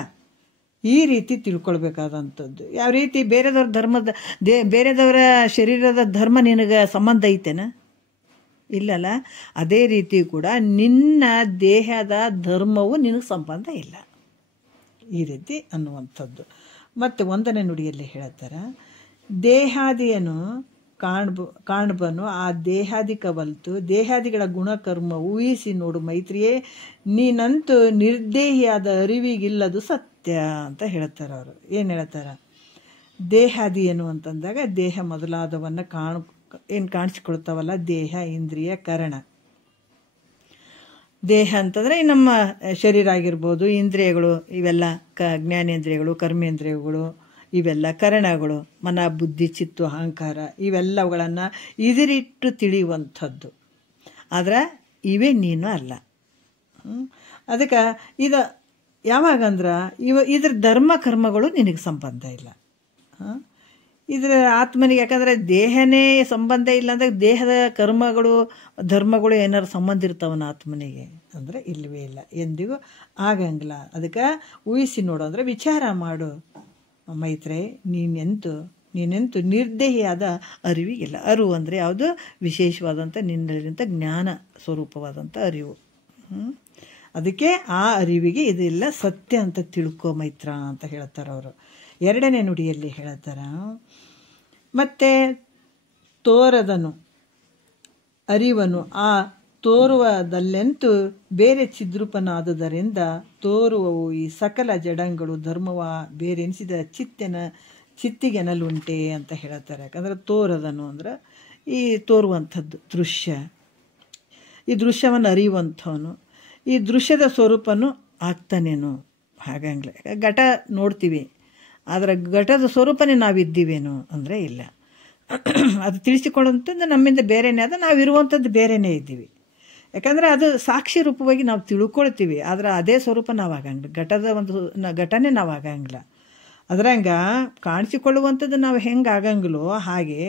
ಈ ರೀತಿ ತಿಳ್ಕೊಳ್ಬೇಕಾದಂಥದ್ದು. ಯಾವ ರೀತಿ ಬೇರೆದವರ ಶರೀರದ ಧರ್ಮ ನಿನಗೆ ಸಂಬಂಧ ಐತೆನಾ? ಇಲ್ಲಲ್ಲ. ಅದೇ ರೀತಿ ಕೂಡ ನಿನ್ನ ದೇಹದ ಧರ್ಮವು ನಿನಗೆ ಸಂಬಂಧ ಇಲ್ಲ. ಈ ರೀತಿ ಅನ್ನುವಂಥದ್ದು. ಮತ್ತು 1ನೇ ನುಡಿಯಲ್ಲಿ ಹೇಳ್ತಾರೆ, ದೇಹಾದಿಯನ್ನು ಕಾಣ್ಬನು ಆ ದೇಹಾದಿ ಕವಲ್ತು ದೇಹಾದಿಗಳ ಗುಣಕರ್ಮ ಊಹಿಸಿ ನೋಡು ಮೈತ್ರಿಯೇ, ನೀನಂತೂ ನಿರ್ದೇಹಿಯಾದ ಅರಿವಿಗಿಲ್ಲದು ಸತ್ಯ ಅಂತ ಹೇಳ್ತಾರೆ ಅವರು. ಏನು ಹೇಳ್ತಾರೆ? ದೇಹಾದಿ ಏನು ಅಂತಂದಾಗ ದೇಹ ಮೊದಲಾದವನ್ನು ಏನು ಕಾಣಿಸ್ಕೊಳ್ತಾವಲ್ಲ, ದೇಹ ಇಂದ್ರಿಯ ಕರಣ. ದೇಹ ಅಂತಂದರೆ ನಮ್ಮ ಶರೀರ ಆಗಿರ್ಬೋದು, ಇಂದ್ರಿಯಗಳು ಇವೆಲ್ಲ ಜ್ಞಾನೇಂದ್ರಿಯಗಳು, ಕರ್ಮೇಂದ್ರಿಯಗಳು, ಇವೆಲ್ಲ ಕರಣಗಳು, ಮನ ಬುದ್ಧಿ ಚಿತ್ತು ಅಹಂಕಾರ ಇವೆಲ್ಲವುಗಳನ್ನು ಇದಿರಿಟ್ಟು ತಿಳಿಯುವಂಥದ್ದು. ಆದರೆ ಇವೇ ನೀನು ಅಲ್ಲ. ಅದಕ್ಕೆ ಇದು ಯಾವಾಗಂದ್ರೆ ಇದ್ರ ಧರ್ಮ ಕರ್ಮಗಳು ನಿನಗೆ ಸಂಬಂಧ ಇಲ್ಲ. ಇದ್ರ ಆತ್ಮನಿಗೆ, ಯಾಕಂದರೆ ದೇಹನೇ ಸಂಬಂಧ ಇಲ್ಲ ಅಂದರೆ ದೇಹದ ಕರ್ಮಗಳು ಧರ್ಮಗಳು ಏನಾರು ಸಂಬಂಧ ಇರ್ತಾವನ ಆತ್ಮನಿಗೆ ಅಂದರೆ ಇಲ್ಲವೇ ಇಲ್ಲ, ಎಂದಿಗೂ ಆಗಂಗಿಲ್ಲ. ಅದಕ್ಕೆ ಊಹಿಸಿ ನೋಡು ಅಂದರೆ ವಿಚಾರ ಮಾಡು ಮೈತ್ರಿ, ನೀನೆಂತೂ ನಿರ್ದೇಹಿಯಾದ ಅರಿವಿಗಿಲ್ಲ. ಅರಿವು ಅಂದರೆ ಯಾವುದು? ವಿಶೇಷವಾದಂಥ ನಿನ್ನಲ್ಲಿಂಥ ಜ್ಞಾನ ಸ್ವರೂಪವಾದಂಥ ಅರಿವು. ಅದಕ್ಕೆ ಆ ಅರಿವಿಗೆ ಇದೆಲ್ಲ ಸತ್ಯ ಅಂತ ತಿಳ್ಕೊ ಮೈತ್ರ ಅಂತ ಹೇಳ್ತಾರೆ ಅವರು. 2ನೇ ನುಡಿಯಲ್ಲಿ ಹೇಳ್ತಾರೆ, ಮತ್ತೆ ತೋರದನು ಅರಿವನು ಆ ತೋರುವದಲ್ಲೆಂತೂ ಬೇರೆ ಚಿದ್ರೂಪನಾದುದರಿಂದ ತೋರುವವು ಈ ಸಕಲ ಜಡಂಗಳು ಧರ್ಮವ ಬೇರೆನಿಸಿದ ಚಿತ್ತಿಗೆನಲುಂಟೆ ಅಂತ ಹೇಳ್ತಾರೆ. ಯಾಕಂದ್ರೆ ತೋರದನು ಅಂದ್ರೆ ಈ ತೋರುವಂಥದ್ದು ದೃಶ್ಯ, ಈ ದೃಶ್ಯವನ್ನು ಅರಿಯುವಂಥವನು, ಈ ದೃಶ್ಯದ ಸ್ವರೂಪನು ಆಗ್ತಾನೇನು? ಹಾಗಂಗಿಲ್ಲ. ಘಟ ನೋಡ್ತೀವಿ, ಆದರೆ ಘಟದ ಸ್ವರೂಪನೇ ನಾವಿದ್ದೀವೇನು ಅಂದರೆ ಇಲ್ಲ. ಅದು ತಿಳಿಸಿಕೊಡುವಂಥದ್ದು ನಮ್ಮಿಂದ ಬೇರೆಯೇ ಅದ, ನಾವಿರುವಂಥದ್ದು ಬೇರೆಯೇ ಇದ್ದೀವಿ. ಯಾಕಂದರೆ ಅದು ಸಾಕ್ಷಿ ರೂಪವಾಗಿ ನಾವು ತಿಳ್ಕೊಳ್ತೀವಿ, ಆದರೆ ಅದೇ ಸ್ವರೂಪ ನಾವು ಆಗಂಗಿಲ್ಲ. ಘಟದ ಒಂದು ಘಟನೆ ನಾವು ಆಗಂಗಿಲ್ಲ. ಅದ್ರಂಗ ಕಾಣಿಸಿಕೊಳ್ಳುವಂಥದ್ದು ನಾವು ಹೆಂಗೆ ಆಗಂಗಿಲ್ಲೋ ಹಾಗೆ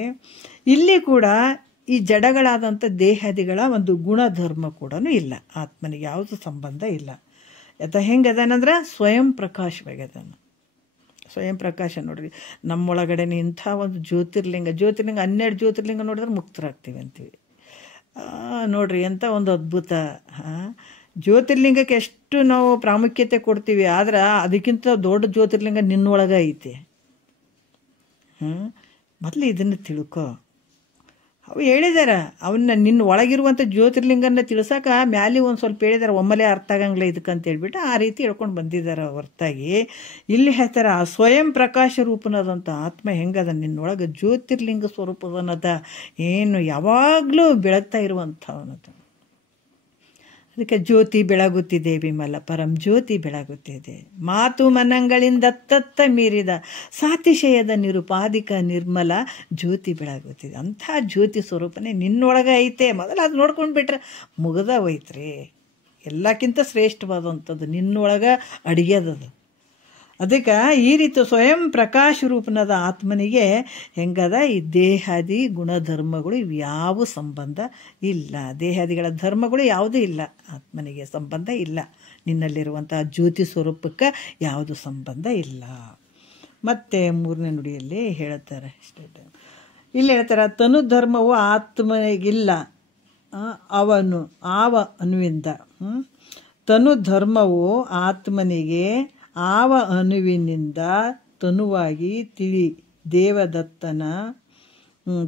ಇಲ್ಲಿ ಕೂಡ ಈ ಜಡಗಳಾದಂಥ ದೇಹಾದಿಗಳ ಒಂದು ಗುಣಧರ್ಮ ಕೂಡ ಇಲ್ಲ. ಆತ್ಮನಿಗೆ ಯಾವುದು ಸಂಬಂಧ ಇಲ್ಲ. ಹೆಂಗದನಂದ್ರೆ ಸ್ವಯಂ ಪ್ರಕಾಶವಾಗ್ಯದನ. ಸ್ವಯಂ ಪ್ರಕಾಶ ನೋಡ್ರಿ, ನಮ್ಮೊಳಗಡೆನೆ ಇಂಥ ಒಂದು ಜ್ಯೋತಿರ್ಲಿಂಗ 12 ಜ್ಯೋತಿರ್ಲಿಂಗ ನೋಡಿದ್ರೆ ಮುಕ್ತರಾಗ್ತೀವಿ ಅಂತೀವಿ. ನೋಡ್ರಿ ಎಂಥ ಒಂದು ಅದ್ಭುತ. ಜ್ಯೋತಿರ್ಲಿಂಗಕ್ಕೆ ಎಷ್ಟು ನಾವು ಪ್ರಾಮುಖ್ಯತೆ ಕೊಡ್ತೀವಿ, ಆದ್ರೆ ಅದಕ್ಕಿಂತ ದೊಡ್ಡ ಜ್ಯೋತಿರ್ಲಿಂಗ ನಿನ್ನೊಳಗೆ ಐತೆ. ಮೊದಲು ಇದನ್ನು ತಿಳ್ಕೊ. ಅವು ಹೇಳಿದಾರ, ಅವನ್ನ ನಿನ್ನ ಒಳಗಿರುವಂಥ ಜ್ಯೋತಿರ್ಲಿಂಗನ ತಿಳ್ಸಕ ಮ್ಯಾಲೆ ಒಂದು ಸ್ವಲ್ಪ ಹೇಳಿದಾರೆ, ಒಮ್ಮೆಲೆ ಅರ್ಥ ಆಗಂಗಿಲ್ಲ ಇದಕ್ಕಂತ ಹೇಳ್ಬಿಟ್ಟು ಆ ರೀತಿ ಹೇಳ್ಕೊಂಡು ಬಂದಿದ್ದಾರೆ ಹೊರತಾಗಿ ಇಲ್ಲಿ ಹೇಳ್ತಾರೆ ಆ ಸ್ವಯಂ ಪ್ರಕಾಶ ರೂಪನದಂಥ ಆತ್ಮ ಹೆಂಗದ ನಿನ್ನೊಳಗೆ ಜ್ಯೋತಿರ್ಲಿಂಗ ಸ್ವರೂಪದನದ, ಏನು ಯಾವಾಗಲೂ ಬೆಳಗ್ತಾ ಇರುವಂಥವನದ. ಅದಕ್ಕೆ ಜ್ಯೋತಿ ಬೆಳಗುತ್ತಿದೆ ವಿಮಲ ಪರಂ ಜ್ಯೋತಿ ಬೆಳಗುತ್ತಿದೆ, ಮಾತು ಮನಗಳಿಂದ ತತ್ತ ಮೀರಿದ ಸಾತಿಶಯದ ನಿರುಪಾದಿಕ ನಿರ್ಮಲ ಜ್ಯೋತಿ ಬೆಳಗುತ್ತಿದೆ. ಅಂಥ ಜ್ಯೋತಿ ಸ್ವರೂಪನೇ ನಿನ್ನೊಳಗೆ ಐತೆ. ಮೊದಲು ಅದು ನೋಡ್ಕೊಂಡು ಬಿಟ್ರೆ ಮುಗ್ದ ಹೋಯ್ತ್ರಿ. ಎಲ್ಲಕ್ಕಿಂತ ಶ್ರೇಷ್ಠವಾದಂಥದ್ದು ನಿನ್ನೊಳಗೆ ಅಡಿಗೆದದು. ಅದಕ್ಕೆ ಈ ರೀತಿ ಸ್ವಯಂ ಪ್ರಕಾಶ ರೂಪನದ ಆತ್ಮನಿಗೆ ಹೆಂಗದ ಈ ದೇಹಾದಿ ಗುಣಧರ್ಮಗಳು ಯಾವ ಸಂಬಂಧ ಇಲ್ಲ. ದೇಹಾದಿಗಳ ಧರ್ಮಗಳು ಯಾವುದೂ ಇಲ್ಲ, ಆತ್ಮನಿಗೆ ಸಂಬಂಧ ಇಲ್ಲ. ನಿನ್ನಲ್ಲಿರುವಂಥ ಜ್ಯೋತಿ ಸ್ವರೂಪಕ್ಕೆ ಯಾವುದು ಸಂಬಂಧ ಇಲ್ಲ. ಮತ್ತು 3ನೇ ನುಡಿಯಲ್ಲಿ ಹೇಳ್ತಾರೆ, ಇಲ್ಲಿ ಹೇಳ್ತಾರೆ ತನು ಧರ್ಮವು ಆತ್ಮನಿಗಿಲ್ಲ ಆವ ಅನುವಿಂದ. ತನು ಧರ್ಮವು ಆತ್ಮನಿಗೆ ಆವ ಅನುವಿನಿಂದ ತನುವಾಗಿ ತಿಳಿ ದೇವದತ್ತನ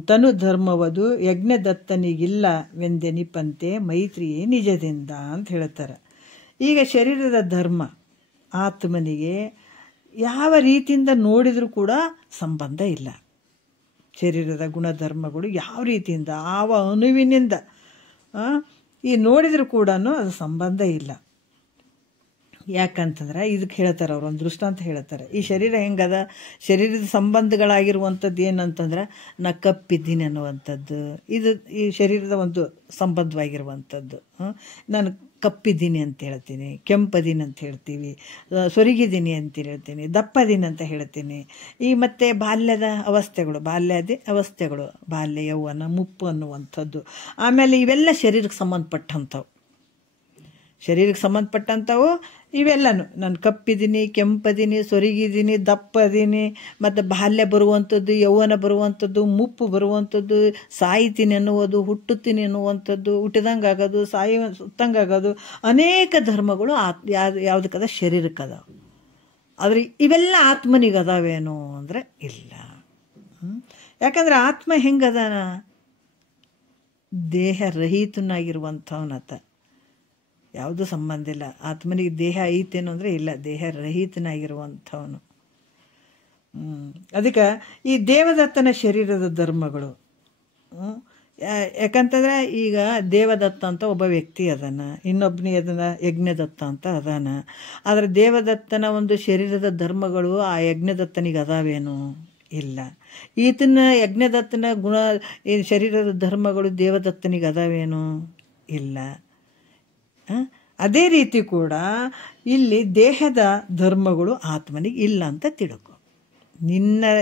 ತನು ಧರ್ಮವದು ಯಜ್ಞದತ್ತನಿಗಿಲ್ಲವೆಂದೆನಿಪಂತೆ ಮೈತ್ರಿಯೇ ನಿಜದಿಂದ ಅಂತ ಹೇಳ್ತಾರೆ. ಈಗ ಶರೀರದ ಧರ್ಮ ಆತ್ಮನಿಗೆ ಯಾವ ರೀತಿಯಿಂದ ನೋಡಿದರೂ ಕೂಡ ಸಂಬಂಧ ಇಲ್ಲ. ಶರೀರದ ಗುಣಧರ್ಮಗಳು ಯಾವ ರೀತಿಯಿಂದ ಆವ ಅಣುವಿನಿಂದ ಈ ನೋಡಿದರೂ ಕೂಡ ಅದು ಸಂಬಂಧ ಇಲ್ಲ. ಯಾಕಂತಂದ್ರೆ ಇದಕ್ಕೆ ಹೇಳ್ತಾರೆ ಅವರು ಒಂದು ದೃಷ್ಟಾಂತ ಹೇಳ್ತಾರೆ. ಈ ಶರೀರ ಹೆಂಗದ, ಶರೀರದ ಸಂಬಂಧಗಳಾಗಿರುವಂಥದ್ದು ಏನಂತಂದ್ರೆ ನಾ ಕಪ್ಪಿದ್ದೀನಿ ಅನ್ನುವಂಥದ್ದು, ಇದು ಈ ಶರೀರದ ಒಂದು ಸಂಬಂಧವಾಗಿರುವಂಥದ್ದು. ನಾನು ಕಪ್ಪಿದ್ದೀನಿ ಅಂತ ಹೇಳ್ತೀನಿ, ಕೆಂಪದೀನಿ ಅಂತ ಹೇಳ್ತೀವಿ, ಸೊರಗಿದ್ದೀನಿ ಅಂತ ಹೇಳ್ತೀನಿ, ದಪ್ಪದೀನಿ ಅಂತ ಹೇಳ್ತೀನಿ. ಈ ಮತ್ತು ಬಾಲ್ಯದ ಅವಸ್ಥೆಗಳು ಬಾಲ್ಯ ಯೌವನ ಮುಪ್ಪು ಅನ್ನುವಂಥದ್ದು. ಆಮೇಲೆ ಇವೆಲ್ಲ ಶರೀರಕ್ಕೆ ಸಂಬಂಧಪಟ್ಟಂಥವು ಇವೆಲ್ಲನೂ. ನಾನು ಕಪ್ಪಿದ್ದೀನಿ, ಕೆಂಪದೀನಿ, ಸೊರಗಿದ್ದೀನಿ, ದಪ್ಪದೀನಿ, ಮತ್ತು ಬಾಲ್ಯ ಬರುವಂಥದ್ದು, ಯೌವನ ಬರುವಂಥದ್ದು, ಮುಪ್ಪು ಬರುವಂಥದ್ದು, ಸಾಯ್ತೀನಿ ಅನ್ನುವುದು, ಹುಟ್ಟುತ್ತೀನಿ ಅನ್ನುವಂಥದ್ದು, ಹುಟ್ಟಿದಂಗೆ ಆಗೋದು, ಸುತ್ತಂಗೆ ಆಗೋದು, ಅನೇಕ ಧರ್ಮಗಳು ಯಾವುದಕ್ಕದ ಶರೀರಕ್ಕದಾವ. ಆದರೆ ಇವೆಲ್ಲ ಆತ್ಮನಿಗೆ ಅದಾವೇನೋ ಅಂದರೆ ಇಲ್ಲ. ಯಾಕಂದ್ರೆ ಆತ್ಮ ಹೆಂಗದಾನ, ದೇಹ ರಹಿತನಾಗಿರುವಂಥವನತ. ಯಾವುದೂ ಸಂಬಂಧ ಇಲ್ಲ. ಆತ್ಮನಿಗೆ ದೇಹ ಐತೇನು ಅಂದರೆ ಇಲ್ಲ, ದೇಹ ರಹಿತನಾಗಿರುವಂಥವನು. ಅದಕ್ಕೆ ಈ ದೇವದತ್ತನ ಶರೀರದ ಧರ್ಮಗಳು, ಯಾಕಂತಂದ್ರೆ ಈಗ ದೇವದತ್ತ ಅಂತ ಒಬ್ಬ ವ್ಯಕ್ತಿ ಅದಾನ, ಇನ್ನೊಬ್ಬನಿ ಅದನ್ನ ಯಜ್ಞದತ್ತ ಅಂತ ಅದಾನ. ಆದರೆ ದೇವದತ್ತನ ಒಂದು ಶರೀರದ ಧರ್ಮಗಳು ಆ ಯಜ್ಞದತ್ತನಿಗೆ ಅದಾವೇನು ಇಲ್ಲ. ಈತನ ಯಜ್ಞದತ್ತನ ಈ ಶರೀರದ ಧರ್ಮಗಳು ದೇವದತ್ತನಿಗೆ ಅದಾವೇನು ಇಲ್ಲ. ಅದೇ ರೀತಿ ಕೂಡ ಇಲ್ಲಿ ದೇಹದ ಧರ್ಮಗಳು ಆತ್ಮನಿಗೆ ಇಲ್ಲ ಅಂತ ತಿಳ್ಕೊ.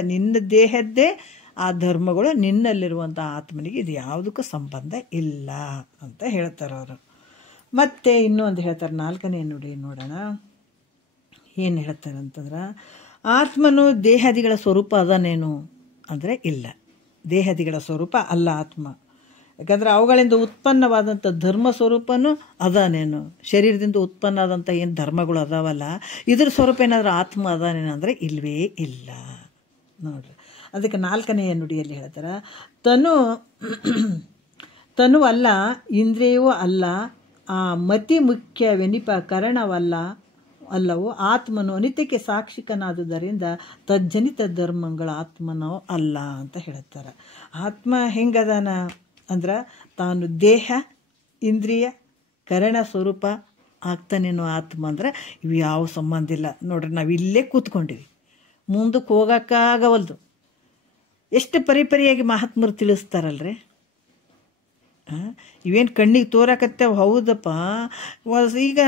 ನಿನ್ನ ದೇಹದ್ದೇ ಆ ಧರ್ಮಗಳು ನಿನ್ನಲ್ಲಿರುವಂಥ ಆತ್ಮನಿಗೆ ಇದು ಯಾವುದಕ್ಕೂ ಸಂಬಂಧ ಇಲ್ಲ ಅಂತ ಹೇಳ್ತಾರೆ ಅವರು. ಮತ್ತೆ ಇನ್ನೊಂದು ಹೇಳ್ತಾರೆ, 4ನೇ ನುಡಿ ನೋಡೋಣ ಏನು ಹೇಳ್ತಾರೆ ಅಂತಂದ್ರೆ, ಆತ್ಮನು ದೇಹಾದಿಗಳ ಸ್ವರೂಪ ಅದನೇನು ಅಂದರೆ ಇಲ್ಲ, ದೇಹಾದಿಗಳ ಸ್ವರೂಪ ಅಲ್ಲ ಆತ್ಮ. ಯಾಕಂದರೆ ಅವುಗಳಿಂದ ಉತ್ಪನ್ನವಾದಂಥ ಧರ್ಮ ಸ್ವರೂಪನೂ ಅದಾನೇನು, ಶರೀರದಿಂದ ಉತ್ಪನ್ನ ಆದಂಥ ಏನು ಧರ್ಮಗಳು ಅದಾವಲ್ಲ ಇದ್ರ ಸ್ವರೂಪ ಏನಾದರೂ ಆತ್ಮ ಅದಾನೇನಂದರೆ ಇಲ್ವೇ ಇಲ್ಲ ನೋಡ್ರಿ. ಅದಕ್ಕೆ 4ನೇ ನುಡಿಯಲ್ಲಿ ಹೇಳ್ತಾರೆ, ತನು ಅಲ್ಲ, ಇಂದ್ರಿಯವೂ ಅಲ್ಲ, ಆ ಮತಿ ಮುಖ್ಯವೆನಿಪ ಕಾರಣವಲ್ಲವು ಆತ್ಮನು ಅನಿತ್ಯಕ್ಕೆ ಸಾಕ್ಷಿಕನಾದುದರಿಂದ ತಜ್ಜನಿತ ಧರ್ಮಗಳ ಆತ್ಮನೋ ಅಲ್ಲ ಅಂತ ಹೇಳ್ತಾರೆ. ಆತ್ಮ ಹೆಂಗದಾನ ಅಂದ್ರೆ ತಾನು ದೇಹ ಇಂದ್ರಿಯ ಕರಣ ಸ್ವರೂಪ ಆಗ್ತಾನೇನೋ ಆತ್ಮ ಅಂದ್ರೆ ಇವು ಯಾವ ಸಂಬಂಧ ಇಲ್ಲ ನೋಡ್ರಿ. ನಾವು ಇಲ್ಲೇ ಕೂತ್ಕೊಂಡಿವಿ, ಮುಂದಕ್ಕೆ ಹೋಗೋಕ್ಕಾಗವಲ್ದು. ಎಷ್ಟು ಪರಿಪರಿಯಾಗಿ ಮಹಾತ್ಮರು ತಿಳಿಸ್ತಾರಲ್ರಿ. ಇವೇನು ಕಣ್ಣಿಗೆ ತೋರಕತ್ತೇವೆ, ಹೌದಪ್ಪ. ಈಗ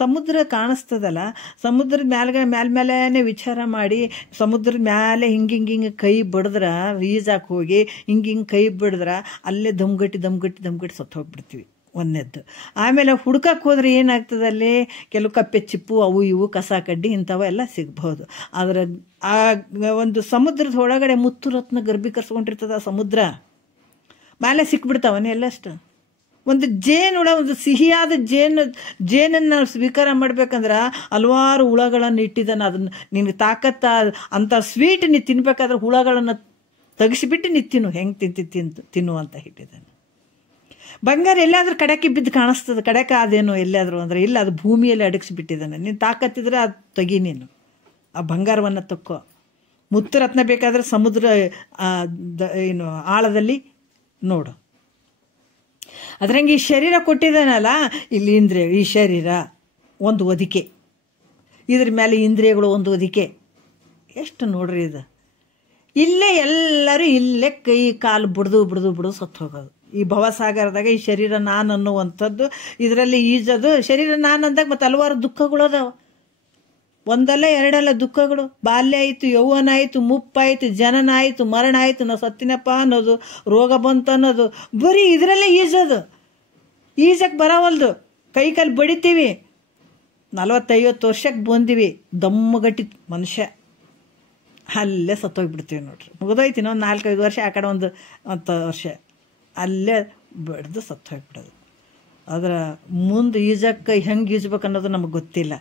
ಸಮುದ್ರ ಕಾಣಿಸ್ತದಲ್ಲ, ಸಮುದ್ರದ ಮ್ಯಾಲೆ ವಿಚಾರ ಮಾಡಿ ಸಮುದ್ರದ ಮ್ಯಾಲೆ ಹಿಂಗೆ ಕೈ ಬಡಿದ್ರೆ, ಈಜಾಕ್ ಹೋಗಿ ಹಿಂಗೆ ಕೈ ಬಡಿದ್ರೆ ಅಲ್ಲೇ ದಮ್ಗಟ್ಟಿ ಸತ್ತು ಹೋಗ್ಬಿಡ್ತೀವಿ ಒಂದನೇದ್ದು. ಆಮೇಲೆ ಹುಡ್ಕಕ್ಕೆ ಹೋದ್ರೆ ಏನಾಗ್ತದೆ, ಅಲ್ಲಿ ಕೆಲವು ಕಪ್ಪೆ ಚಿಪ್ಪು ಅವು ಇವು ಕಸ ಕಡ್ಡಿ ಇಂಥವೆಲ್ಲ ಸಿಗ್ಬೋದು. ಆದ್ರೆ ಆ ಒಂದು ಸಮುದ್ರದ ಒಳಗಡೆ ಮುತ್ತು ರತ್ನ ಗರ್ಭೀಕರಿಸ್ಕೊಂಡಿರ್ತದ ಸಮುದ್ರ, ಮೇಲೆ ಸಿಕ್ಬಿಡ್ತಾವನೇ ಎಲ್ಲಷ್ಟು. ಒಂದು ಜೇನುಳ, ಒಂದು ಸಿಹಿಯಾದ ಜೇನನ್ನು ಸ್ವೀಕಾರ ಮಾಡ್ಬೇಕಂದ್ರೆ ಹಲವಾರು ಹುಳಗಳನ್ನು ಇಟ್ಟಿದ್ದಾನೆ. ಅದನ್ನು ನಿನಗೆ ತಾಕತ್ತ ಅಂಥ ಸ್ವೀಟ್ ನೀ ತಿನ್ಬೇಕಾದ್ರೆ ಹುಳಗಳನ್ನು ತೆಗಿಸಿಬಿಟ್ಟು ನೀ ತಿನ್ನು, ಹೆಂಗೆ ತಿನ್ನು ಅಂತ ಇಟ್ಟಿದ್ದಾನೆ. ಬಂಗಾರ ಎಲ್ಲಾದ್ರೂ ಕಡಕ್ಕೆ ಬಿದ್ದು ಕಾಣಿಸ್ತದೆ, ಕಡಕ ಅದೇನು ಎಲ್ಲಾದರೂ ಅಂದರೆ ಇಲ್ಲ, ಅದು ಭೂಮಿಯಲ್ಲಿ ಅಡಗಿಸಿಬಿಟ್ಟಿದ್ದಾನೆ. ನೀನು ತಾಕತ್ತಿದ್ರೆ ಅದು ತೆಗಿ, ನೀನು ಆ ಬಂಗಾರವನ್ನು ತಕ್ಕೋ. ಮುತ್ತು ರತ್ನ ಬೇಕಾದರೆ ಸಮುದ್ರ ಏನು ಆಳದಲ್ಲಿ ನೋಡು. ಅದ್ರಂಗೆ ಈ ಶರೀರ ಕೊಟ್ಟಿದ್ದಾನಲ್ಲ, ಇಲ್ಲಿ ಇಂದ್ರಿಯ, ಈ ಶರೀರ ಒಂದು ಹೊದಿಕೆ, ಇದ್ರ ಮೇಲೆ ಇಂದ್ರಿಯಗಳು ಒಂದು ಹೊದಿಕೆ. ಎಷ್ಟು ನೋಡ್ರಿ ಇದು. ಇಲ್ಲೇ ಎಲ್ಲರೂ ಇಲ್ಲೇ ಕೈ ಕಾಲು ಬಿಡ್ದು ಸತ್ತು ಹೋಗೋದು. ಈ ಭವಸಾಗರದಾಗ ಈ ಶರೀರ ನಾನು ಅನ್ನುವಂಥದ್ದು, ಇದರಲ್ಲಿ ಈಜೋದು. ಶರೀರ ನಾನು ಅಂದಾಗ ಮತ್ತು ಹಲವಾರು ದುಃಖಗಳು ಅದಾವ, ಒಂದಲ್ಲ ಎರಡಲ್ಲ ದುಃಖಗಳು. ಬಾಲ್ಯ ಆಯಿತು, ಯೌವನ ಆಯಿತು, ಮುಪ್ಪಾಯಿತು, ಜನನ ಆಯಿತು, ಮರಣ ಆಯಿತು, ನಾವು ಸತ್ತಿನಪ್ಪ ಅನ್ನೋದು, ರೋಗ ಬಂತು ಅನ್ನೋದು, ಬರೀ ಇದರಲ್ಲೇ ಈಜೋದು. ಈಜಕ್ಕೆ ಬರೋವಲ್ದು, ಕೈ ಕಾಲು ಬಡಿತೀವಿ. 40-50 ವರ್ಷಕ್ಕೆ ಬಂದೀವಿ, ದಮ್ಮಗಟ್ಟಿ ಮನುಷ್ಯ, ಅಲ್ಲೇ ಸತ್ತೋಗ್ಬಿಡ್ತೀವಿ ನೋಡ್ರಿ. ಮುಗಿದೋಯ್ತು, ಇನ್ನೊಂದು 4-5 ವರ್ಷ, ಆ ಕಡೆ ಒಂದು 10 ವರ್ಷ, ಅಲ್ಲೇ ಬಡ್ದು ಸತ್ತು ಹೋಗ್ಬಿಡೋದು. ಅದರ ಮುಂದೆ ಈಜಕ್ಕೆ ಹೆಂಗೆ ಈಜ್ಬೇಕು ಅನ್ನೋದು ನಮಗೆ ಗೊತ್ತಿಲ್ಲ.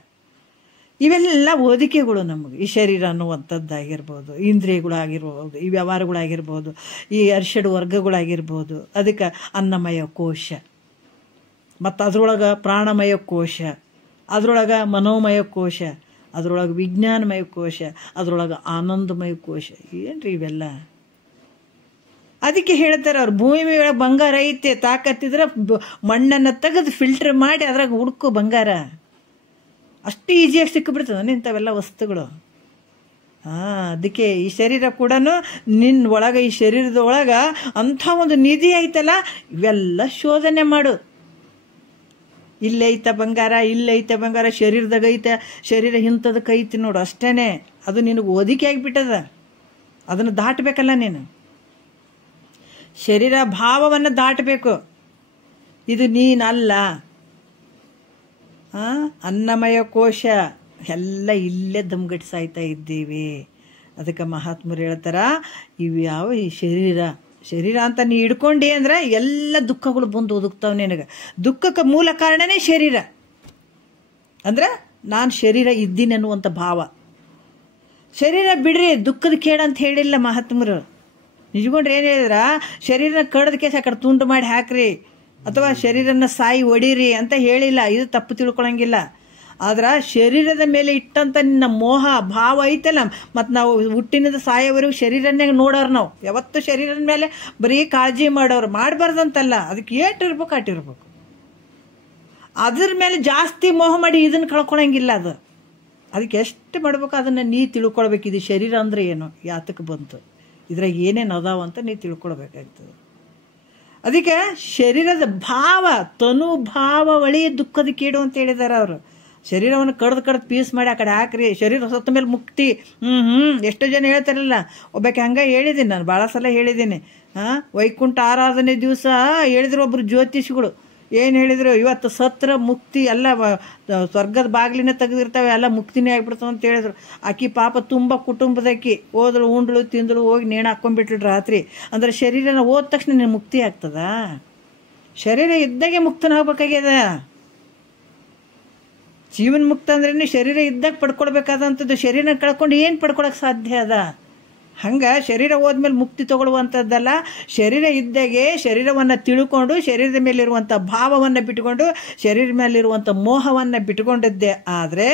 ಇವೆಲ್ಲ ಹೊದಿಕೆಗಳು ನಮಗೆ. ಈ ಶರೀರ ಅನ್ನುವಂಥದ್ದಾಗಿರ್ಬೋದು, ಇಂದ್ರಿಯಗಳಾಗಿರ್ಬೋದು, ಈ ವ್ಯವಹಾರಗಳಾಗಿರ್ಬೋದು, ಈ ಅರ್ಷಡ್ ವರ್ಗಗಳಾಗಿರ್ಬೋದು. ಅದಕ್ಕೆ ಅನ್ನಮಯ ಕೋಶ, ಮತ್ತು ಅದರೊಳಗೆ ಪ್ರಾಣಮಯ ಕೋಶ, ಅದರೊಳಗೆ ಮನೋಮಯ ಕೋಶ, ಅದರೊಳಗೆ ವಿಜ್ಞಾನಮಯ ಕೋಶ, ಅದರೊಳಗೆ ಆನಂದಮಯ ಕೋಶ. ಏನ್ರಿ ಇವೆಲ್ಲ? ಅದಕ್ಕೆ ಹೇಳ್ತಾರೆ ಅವ್ರು, ಭೂಮಿ ಒಳಗೆ ಬಂಗಾರ ಐತೆ, ತಾಕತ್ತಿದ್ರೆ ಮಣ್ಣನ್ನು ತೆಗೆದು ಫಿಲ್ಟರ್ ಮಾಡಿ ಅದ್ರಾಗ ಹುಡುಕು ಬಂಗಾರ. ಅಷ್ಟು ಈಸಿಯಾಗಿ ಸಿಕ್ಕಿಬಿಡ್ತದೆ ಇಂಥವೆಲ್ಲ ವಸ್ತುಗಳು. ಅದಕ್ಕೆ ಈ ಶರೀರ ಕೂಡ ನಿನ್ನ ಒಳಗೆ, ಈ ಶರೀರದ ಒಳಗೆ ಅಂಥ ಒಂದು ನಿಧಿ ಐತಲ್ಲ, ಇವೆಲ್ಲ ಶೋಧನೆ ಮಾಡು. ಇಲ್ಲೈತ ಬಂಗಾರ, ಇಲ್ಲೈತೆ ಬಂಗಾರ, ಶರೀರದಾಗ ಐತೆ, ಶರೀರ ಇಂಥದಕ್ಕೆ ಐತಿ ನೋಡು, ಅಷ್ಟೇ. ಅದು ನಿನಗೆ ಒದಿಕೆ ಆಗಿಬಿಟ್ಟದ, ಅದನ್ನು ದಾಟಬೇಕಲ್ಲ ನೀನು. ಶರೀರ ಭಾವವನ್ನು ದಾಟಬೇಕು. ಇದು ನೀನಲ್ಲ. ಅನ್ನಮಯ ಕೋಶ ಎಲ್ಲ ಇಲ್ಲೇ ದಮ್ಗಟ್ಟು ಸಾಯ್ತಾ ಇದ್ದೀವಿ. ಅದಕ್ಕೆ ಮಹಾತ್ಮರು ಹೇಳ್ತಾರ, ಇವ್ಯಾವ ಈ ಶರೀರ ಅಂತ ನೀ ಹಿಡ್ಕೊಂಡಿ ಅಂದ್ರೆ ಎಲ್ಲ ದುಃಖಗಳು ಬಂದು ಒದಗ್ತಾವೆ ನಿನಗೆ. ದುಃಖಕ್ಕೆ ಮೂಲ ಕಾರಣನೇ ಶರೀರ. ಅಂದ್ರೆ ನಾನು ಶರೀರ ಇದ್ದೀನಿ ಅನ್ನುವಂಥ ಭಾವ. ಶರೀರ ಬಿಡ್ರಿ, ದುಃಖದ ಕೇಡಂತ ಹೇಳಿಲ್ಲ ಮಹಾತ್ಮರು. ನಿಜಗೊಂಡ್ರೆ ಏನು ಹೇಳಿದ್ರ, ಶರೀರನ ಕಡ್ದ ಕೇಸ ಆ ಕಡೆ ತುಂಡು ಮಾಡಿ ಹಾಕ್ರಿ, ಅಥವಾ ಶರೀರನ ಸಾಯಿ ಹೊಡೀರಿ ಅಂತ ಹೇಳಿಲ್ಲ. ಇದು ತಪ್ಪು ತಿಳ್ಕೊಳಂಗಿಲ್ಲ. ಆದ್ರೆ ಶರೀರದ ಮೇಲೆ ಇಟ್ಟಂತ ನಿನ್ನ ಮೋಹ ಭಾವ ಐತಲ್ಲ, ಮತ್ತು ನಾವು ಹುಟ್ಟಿನಿಂದ ಸಾಯೋವರೆಗೂ ಶರೀರನ್ನೇ ನೋಡೋರು. ನಾವು ಯಾವತ್ತು ಶರೀರದ ಮೇಲೆ ಬರೀ ಕಾಳಜಿ ಮಾಡೋರು. ಮಾಡಬಾರ್ದಂತಲ್ಲ, ಅದಕ್ಕೆ ಏಟಿರ್ಬೇಕು ಅಟ್ಟಿರ್ಬೇಕು. ಅದ್ರ ಮೇಲೆ ಜಾಸ್ತಿ ಮೋಹ ಮಾಡಿ ಇದನ್ನು ಕಳ್ಕೊಳಂಗಿಲ್ಲ. ಅದಕ್ಕೆ ಎಷ್ಟು ಮಾಡ್ಬೇಕು ಅದನ್ನು ನೀ ತಿಳ್ಕೊಳ್ಬೇಕು. ಇದು ಶರೀರ ಅಂದರೆ ಏನು, ಯಾತಕ್ಕೆ ಬಂತು, ಇದ್ರಾಗ ಏನೇನು ಅದಾವ ಅಂತ ನೀ ತಿಳ್ಕೊಳ್ಬೇಕಾಗ್ತದೆ. ಅದಕ್ಕೆ ಶರೀರದ ಭಾವ, ತನು ಭಾವ ಒಳೆಯ ದುಃಖದ ಕೇಡು ಅಂತ ಹೇಳಿದಾರೆ ಅವರು. ಶರೀರವನ್ನು ಕಡ್ದು ಪೀಸ್ ಮಾಡಿ ಆ ಕಡೆ ಹಾಕ್ರಿ, ಶರೀರ ಸತ್ತ ಮೇಲೆ ಮುಕ್ತಿ. ಎಷ್ಟೋ ಜನ ಹೇಳ್ತಾರಲ್ಲ, ಒಬ್ಬಕ್ಕೆ ಹಂಗೆ ಹೇಳಿದ್ದೀನಿ ನಾನು, ಭಾಳ ಸಲ ಹೇಳಿದ್ದೀನಿ. ವೈಕುಂಠ ಆರಾಧನೆ ದಿವಸ ಹೇಳಿದ್ರು ಒಬ್ಬರು ಜ್ಯೋತಿಷಿಗಳು. ಏನು ಹೇಳಿದರು, ಇವತ್ತು ಸತ್ರ ಮುಕ್ತಿ ಎಲ್ಲ ಸ್ವರ್ಗದ ಬಾಗಿಲಿನ ತೆಗೆದಿರ್ತಾವೆ, ಎಲ್ಲ ಮುಕ್ತಿನೇ ಆಗ್ಬಿಡ್ತಾವೆ ಅಂತ ಹೇಳಿದ್ರು. ಆಕಿ ಪಾಪ ತುಂಬ ಕುಟುಂಬದಕ್ಕಿ ಹೋದ್ರು, ಉಂಡ್ಳು ತಿಂದಳು, ಹೋಗಿ ನೇಣು ಹಾಕ್ಕೊಂಡ್ಬಿಟ್ರು ರಾತ್ರಿ. ಅಂದರೆ ಶರೀರನ ಹೋದ ತಕ್ಷಣ ನೀನು ಮುಕ್ತಿ ಆಗ್ತದ? ಶರೀರ ಇದ್ದಾಗೆ ಮುಕ್ತನಾಗಬೇಕಾಗ್ಯದ. ಜೀವನ್ ಮುಕ್ತ ಅಂದ್ರೆ ಶರೀರ ಇದ್ದಾಗ ಪಡ್ಕೊಳ್ಬೇಕಾದಂಥದ್ದು. ಶರೀರ ಕಳ್ಕೊಂಡು ಏನು ಪಡ್ಕೊಳಕ್ಕೆ ಸಾಧ್ಯ ಅದ? ಹಂಗೆ ಶರೀರ ಹೋದ್ಮೇಲೆ ಮುಕ್ತಿ ತಗೊಳ್ಳುವಂಥದ್ದಲ್ಲ. ಶರೀರ ಇದ್ದಾಗೆ ಶರೀರವನ್ನು ತಿಳ್ಕೊಂಡು, ಶರೀರದ ಮೇಲಿರುವಂಥ ಭಾವವನ್ನು ಬಿಟ್ಕೊಂಡು, ಶರೀರದ ಮೇಲಿರುವಂಥ ಮೋಹವನ್ನು ಬಿಟ್ಕೊಂಡಿದ್ದೆ ಆದರೆ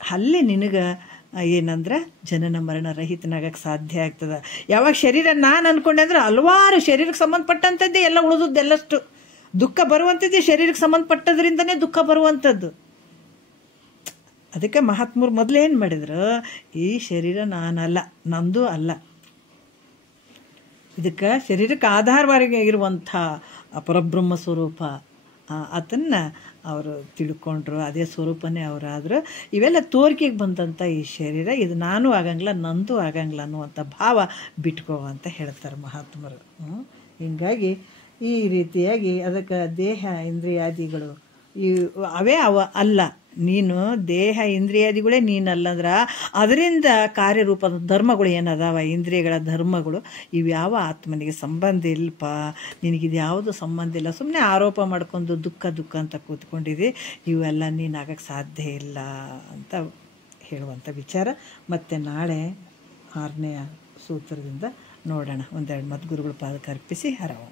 ಅಲ್ಲಿ ನಿನಗೆ ಏನಂದ್ರೆ ಜನನ ಮರಣ ರಹಿತನಾಗಕ್ಕೆ ಸಾಧ್ಯ ಆಗ್ತದೆ. ಯಾವಾಗ ಶರೀರ ನಾನು ಅಂದ್ಕೊಂಡೆ ಅಂದ್ರೆ ಹಲವಾರು ಶರೀರಕ್ಕೆ ಸಂಬಂಧಪಟ್ಟಂಥದ್ದೇ ಎಲ್ಲ ಉಳಿದದ್ದೆಲ್ಲಷ್ಟು ದುಃಖ ಬರುವಂಥದ್ದೇ ಶರೀರಕ್ಕೆ ಸಂಬಂಧಪಟ್ಟದ್ರಿಂದನೇ ದುಃಖ ಬರುವಂಥದ್ದು. ಅದಕ್ಕೆ ಮಹಾತ್ಮರು ಮೊದಲೇನು ಮಾಡಿದ್ರು, ಈ ಶರೀರ ನಾನಲ್ಲ, ನಂದು ಅಲ್ಲ. ಇದಕ್ಕೆ ಶರೀರಕ್ಕೆ ಆಧಾರವಾಗಿ ಇರುವಂಥ ಪರಬ್ರಹ್ಮ ಸ್ವರೂಪ ಅದನ್ನು ಅವರು ತಿಳ್ಕೊಂಡ್ರು, ಅದೇ ಸ್ವರೂಪನೇ ಅವರಾದರು. ಇವೆಲ್ಲ ತೋರಿಕೆಗೆ ಬಂದಂಥ ಈ ಶರೀರ ಇದು ನಾನು ಆಗಂಗಿಲ್ಲ, ನಂದು ಆಗಂಗಿಲ್ಲ ಅನ್ನುವಂಥ ಭಾವ ಬಿಟ್ಕೋ ಅಂತ ಹೇಳ್ತಾರೆ ಮಹಾತ್ಮರು. ಹೀಗಾಗಿ ಈ ರೀತಿಯಾಗಿ ಅದಕ್ಕೆ ದೇಹ ಇಂದ್ರಿಯಾದಿಗಳು ಅವೇ ಅಲ್ಲ, ನೀನು ದೇಹ ಇಂದ್ರಿಯಾದಿಗಳೇ ನೀನಲ್ಲಂದ್ರೆ ಅದರಿಂದ ಕಾರ್ಯರೂಪದ ಧರ್ಮಗಳು ಏನದಾವ, ಇಂದ್ರಿಯಗಳ ಧರ್ಮಗಳು ಇವ್ಯಾವ ಆತ್ಮನಿಗೆ ಸಂಬಂಧ ಇಲ್ಲಪ್ಪ, ನಿನಗಿದು ಯಾವುದು ಸಂಬಂಧ ಇಲ್ಲ, ಸುಮ್ಮನೆ ಆರೋಪ ಮಾಡ್ಕೊಂಡು ದುಃಖ ಅಂತ ಕೂತ್ಕೊಂಡಿದೆ, ಇವೆಲ್ಲ ನೀನಾಗಕ್ಕೆ ಸಾಧ್ಯ ಇಲ್ಲ ಅಂತ ಹೇಳುವಂಥ ವಿಚಾರ. ಮತ್ತು ನಾಳೆ 6ನೇ ಸೂತ್ರದಿಂದ ನೋಡೋಣ. ಒಂದೆರಡು ಮದ್ದು ಗುರುಗಳ ಪಾದಕ್ಕೆ ಅರ್ಪಿಸಿ ಹರವು.